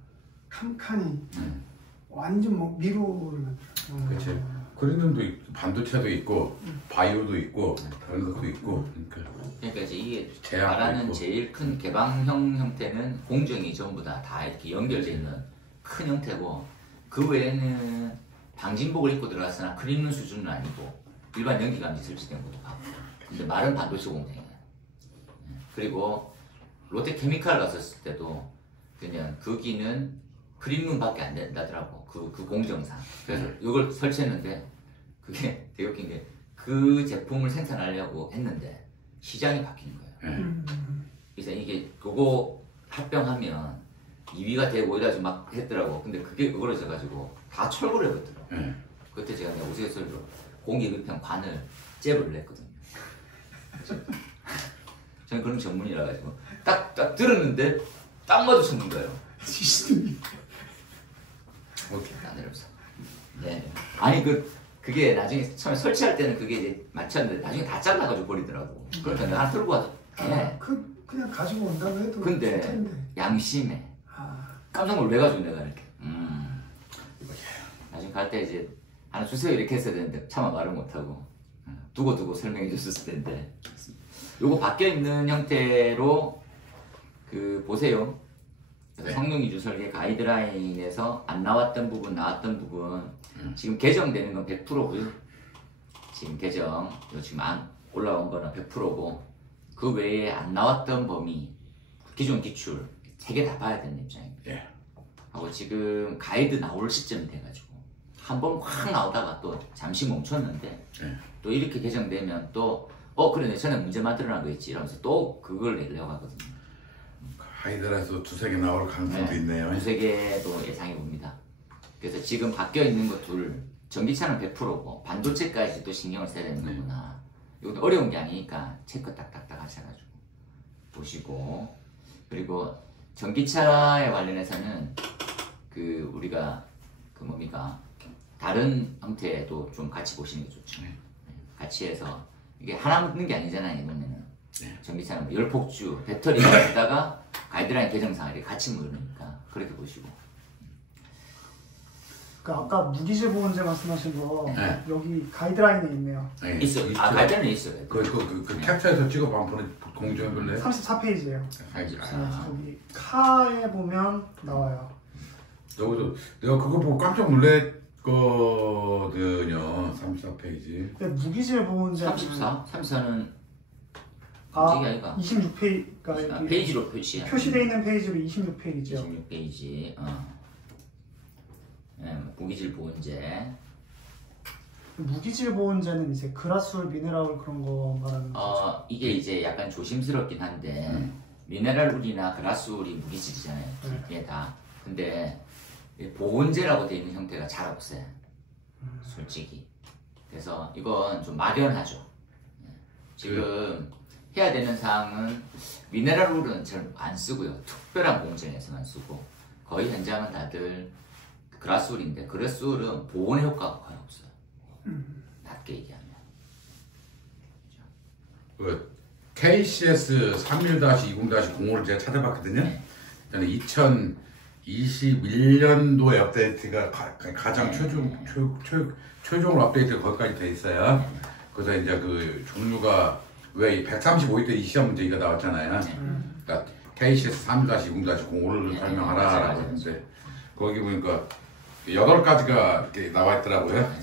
칸칸이 완전 뭐 미로를 만들어요. 그렇지. 크림룸도 반도체도 있고 바이오도 있고 다른 것도 있고. 그러니까 이제 이게 제약도 말하는 있고. 제일 큰 개방형 형태는 공정이 전부 다 이렇게 연결되어 있는 큰 형태고, 그 외에는 방진복을 입고 들어갔으나 크림룸 수준은 아니고 일반 연기감지 설치된 것도 같고. 근데 말은 반도체 공장이에요. 그리고 롯데케미칼 갔었을 때도 그냥 거기는 크림룸밖에 안 된다더라고. 그 공정상. 그래서 이걸 설치했는데 그게 되게 웃긴 게 그 제품을 생산하려고 했는데 시장이 바뀌는 거예요. 그래서 이게 그거 합병하면 2위가 되고 이래가지고 막 했더라고. 근데 그게 어그러져가지고 다 철거를 해버렸더라고. 그때 제가 우스갯소리로 공기급형 관을 잽을 냈거든요. 저는 그런 전문이라 가지고 딱 들었는데 딱 마주쳤는 거예요. 어떻게 나내려서. 네. 아니 그게 나중에 처음에 설치할 때는 그게 이제 맞췄는데 나중에 다 잘라가지고 버리더라고. 그러니까 내가 하나 들고 와서. 네. 그냥 가지고 온다고 해도 근데 괜찮은데. 양심에 깜짝 놀래가지고 내가 이렇게 나중에 갈 때 이제 하나 주세요 이렇게 했어야 되는데 차마 말을 못하고 두고 설명해 줬을 텐데 요거 바뀌어 있는 형태로 보세요. 그래서 성능이주 설계 가이드라인에서 안 나왔던 부분 나왔던 부분 지금 개정되는 건 100%고요. 지금 지금 안 올라온 거는 100%고 그 외에 안 나왔던 범위 기존 기출 3개 다 봐야 되는 입장입니다. 예. 하고 지금 가이드 나올 시점이 돼가지고 한 번 확 나오다가 또 잠시 멈췄는데 또 이렇게 개정되면 또 그래 내 전에 문제 만들어난 거 있지 이러면서 또 그걸 내려고 하거든요. 하이드라에서 2-3개 나올 가능성도 있네요. 2-3개도 예상해 봅니다. 그래서 지금 바뀌어 있는 것들 전기차는 100%고 반도체까지 또 신경을 써야 되는 거구나. 이것도 어려운 게 아니니까 체크 딱딱딱 하셔가지고 보시고 그리고 전기차에 관련해서는 우리가 뭡니까 다른 형태도 좀 같이 보시는 게 좋죠. 같이 해서 이게 하나 묻는 게 아니잖아요. 이번에는 전기차는 열폭주 배터리가 있다가 가이드라인 개정상 이렇게 같이 묻으니까 그렇게 보시고. 아까 무기질 보온제 말씀하신 거 네. 여기 가이드라인에 있네요. 네. 있어요. 가이드라인은 있어요. 그 캡처해서 찍어봐 보는 공정해볼래요? 34페이지예요. 여기 카에 보면 나와요. 여기도 내가 그거 보고 깜짝 놀랐거든요. 34페이지. 무기질 보온제 34는 아이가 26페이지가 페이지로 표시되어 있는 페이지로 26페이지요. 26페이지. 무기질 보온제. 무기질 보온제는 이제 그라술, 미네랄 그런 거 말하는 거죠. 이게 이제 약간 조심스럽긴 한데 미네랄울이나 그라술이 무기질이잖아요. 이게 다. 근데 보온제라고 되어 있는 형태가 잘 없어요. 솔직히. 그래서 이건 좀 막연하죠. 지금 해야 되는 사항은 미네랄울은 잘 안 쓰고요. 특별한 공정에서만 쓰고 거의 현장은 다들 그라술인데 그라술은 보온 효과가 거의 없어요. 낮게 얘기하면. KCS 31-20-05를 제가 찾아봤거든요. 저는 2021년도에 업데이트가 가장 최종으로 업데이트가 거기까지 돼 있어요. 그래서 이제 그 종류가 왜 135일 때 이 시험 문제 이거 나왔잖아요. 그러니까 KCS 31-20-05를 설명하라 그랬는데 거기 보니까 8가지가 이렇게 나와 있더라고요.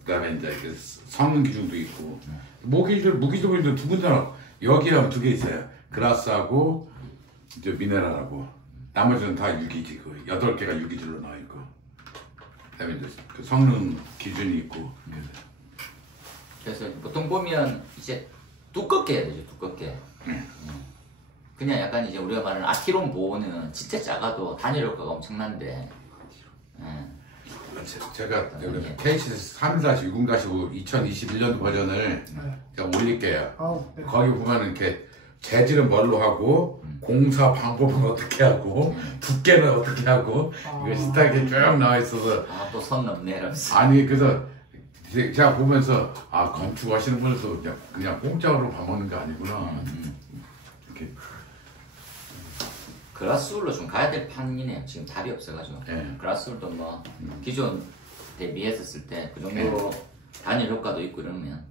그다음에 이제 그 성능 기준도 있고 무기질도 두 군데나 여기랑 2개 있어요. 그라스하고 이제 미네랄하고 나머지는 다 유기질. 8개가 유기질로 나와 있고 그다음에 이제 그 성능 기준이 있고. 그래서 보통 보면 이제 두껍게 해야 되죠. 두껍게. 그냥 약간 이제 우리가 말하는 아티론 보호는 진짜 작아도 단일 효과가 엄청난데. 제가 KCS 31-60-5 2021년도 버전을 제가 올릴게요. 네. 거기 보면은 이렇게 재질은 뭘로 하고 공사 방법은 어떻게 하고 두께는 어떻게 하고 이거 비슷하게 쭉 나와 있어서 또 선 넘네 이러면서. 아니 그래서 제가 보면서 건축하시는 분들도 그냥 공짜로 밥 먹는 게 아니구나. 이렇게. 그라스울로 좀 가야 될 판이네요. 지금 답이 없어가지고. 그라스울도 뭐 기존 대비했었을 때 그 정도로 단일 효과도 있고 이러면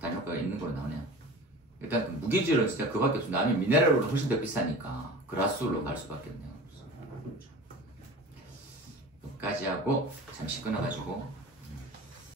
단일 효과가 있는 걸로 나오네요. 일단 그 무기질은 진짜 그밖에 없어. 남이 미네랄로 훨씬 더 비싸니까 그라스울로 갈 수밖에 없네요. 여기까지 하고 잠시 끊어가지고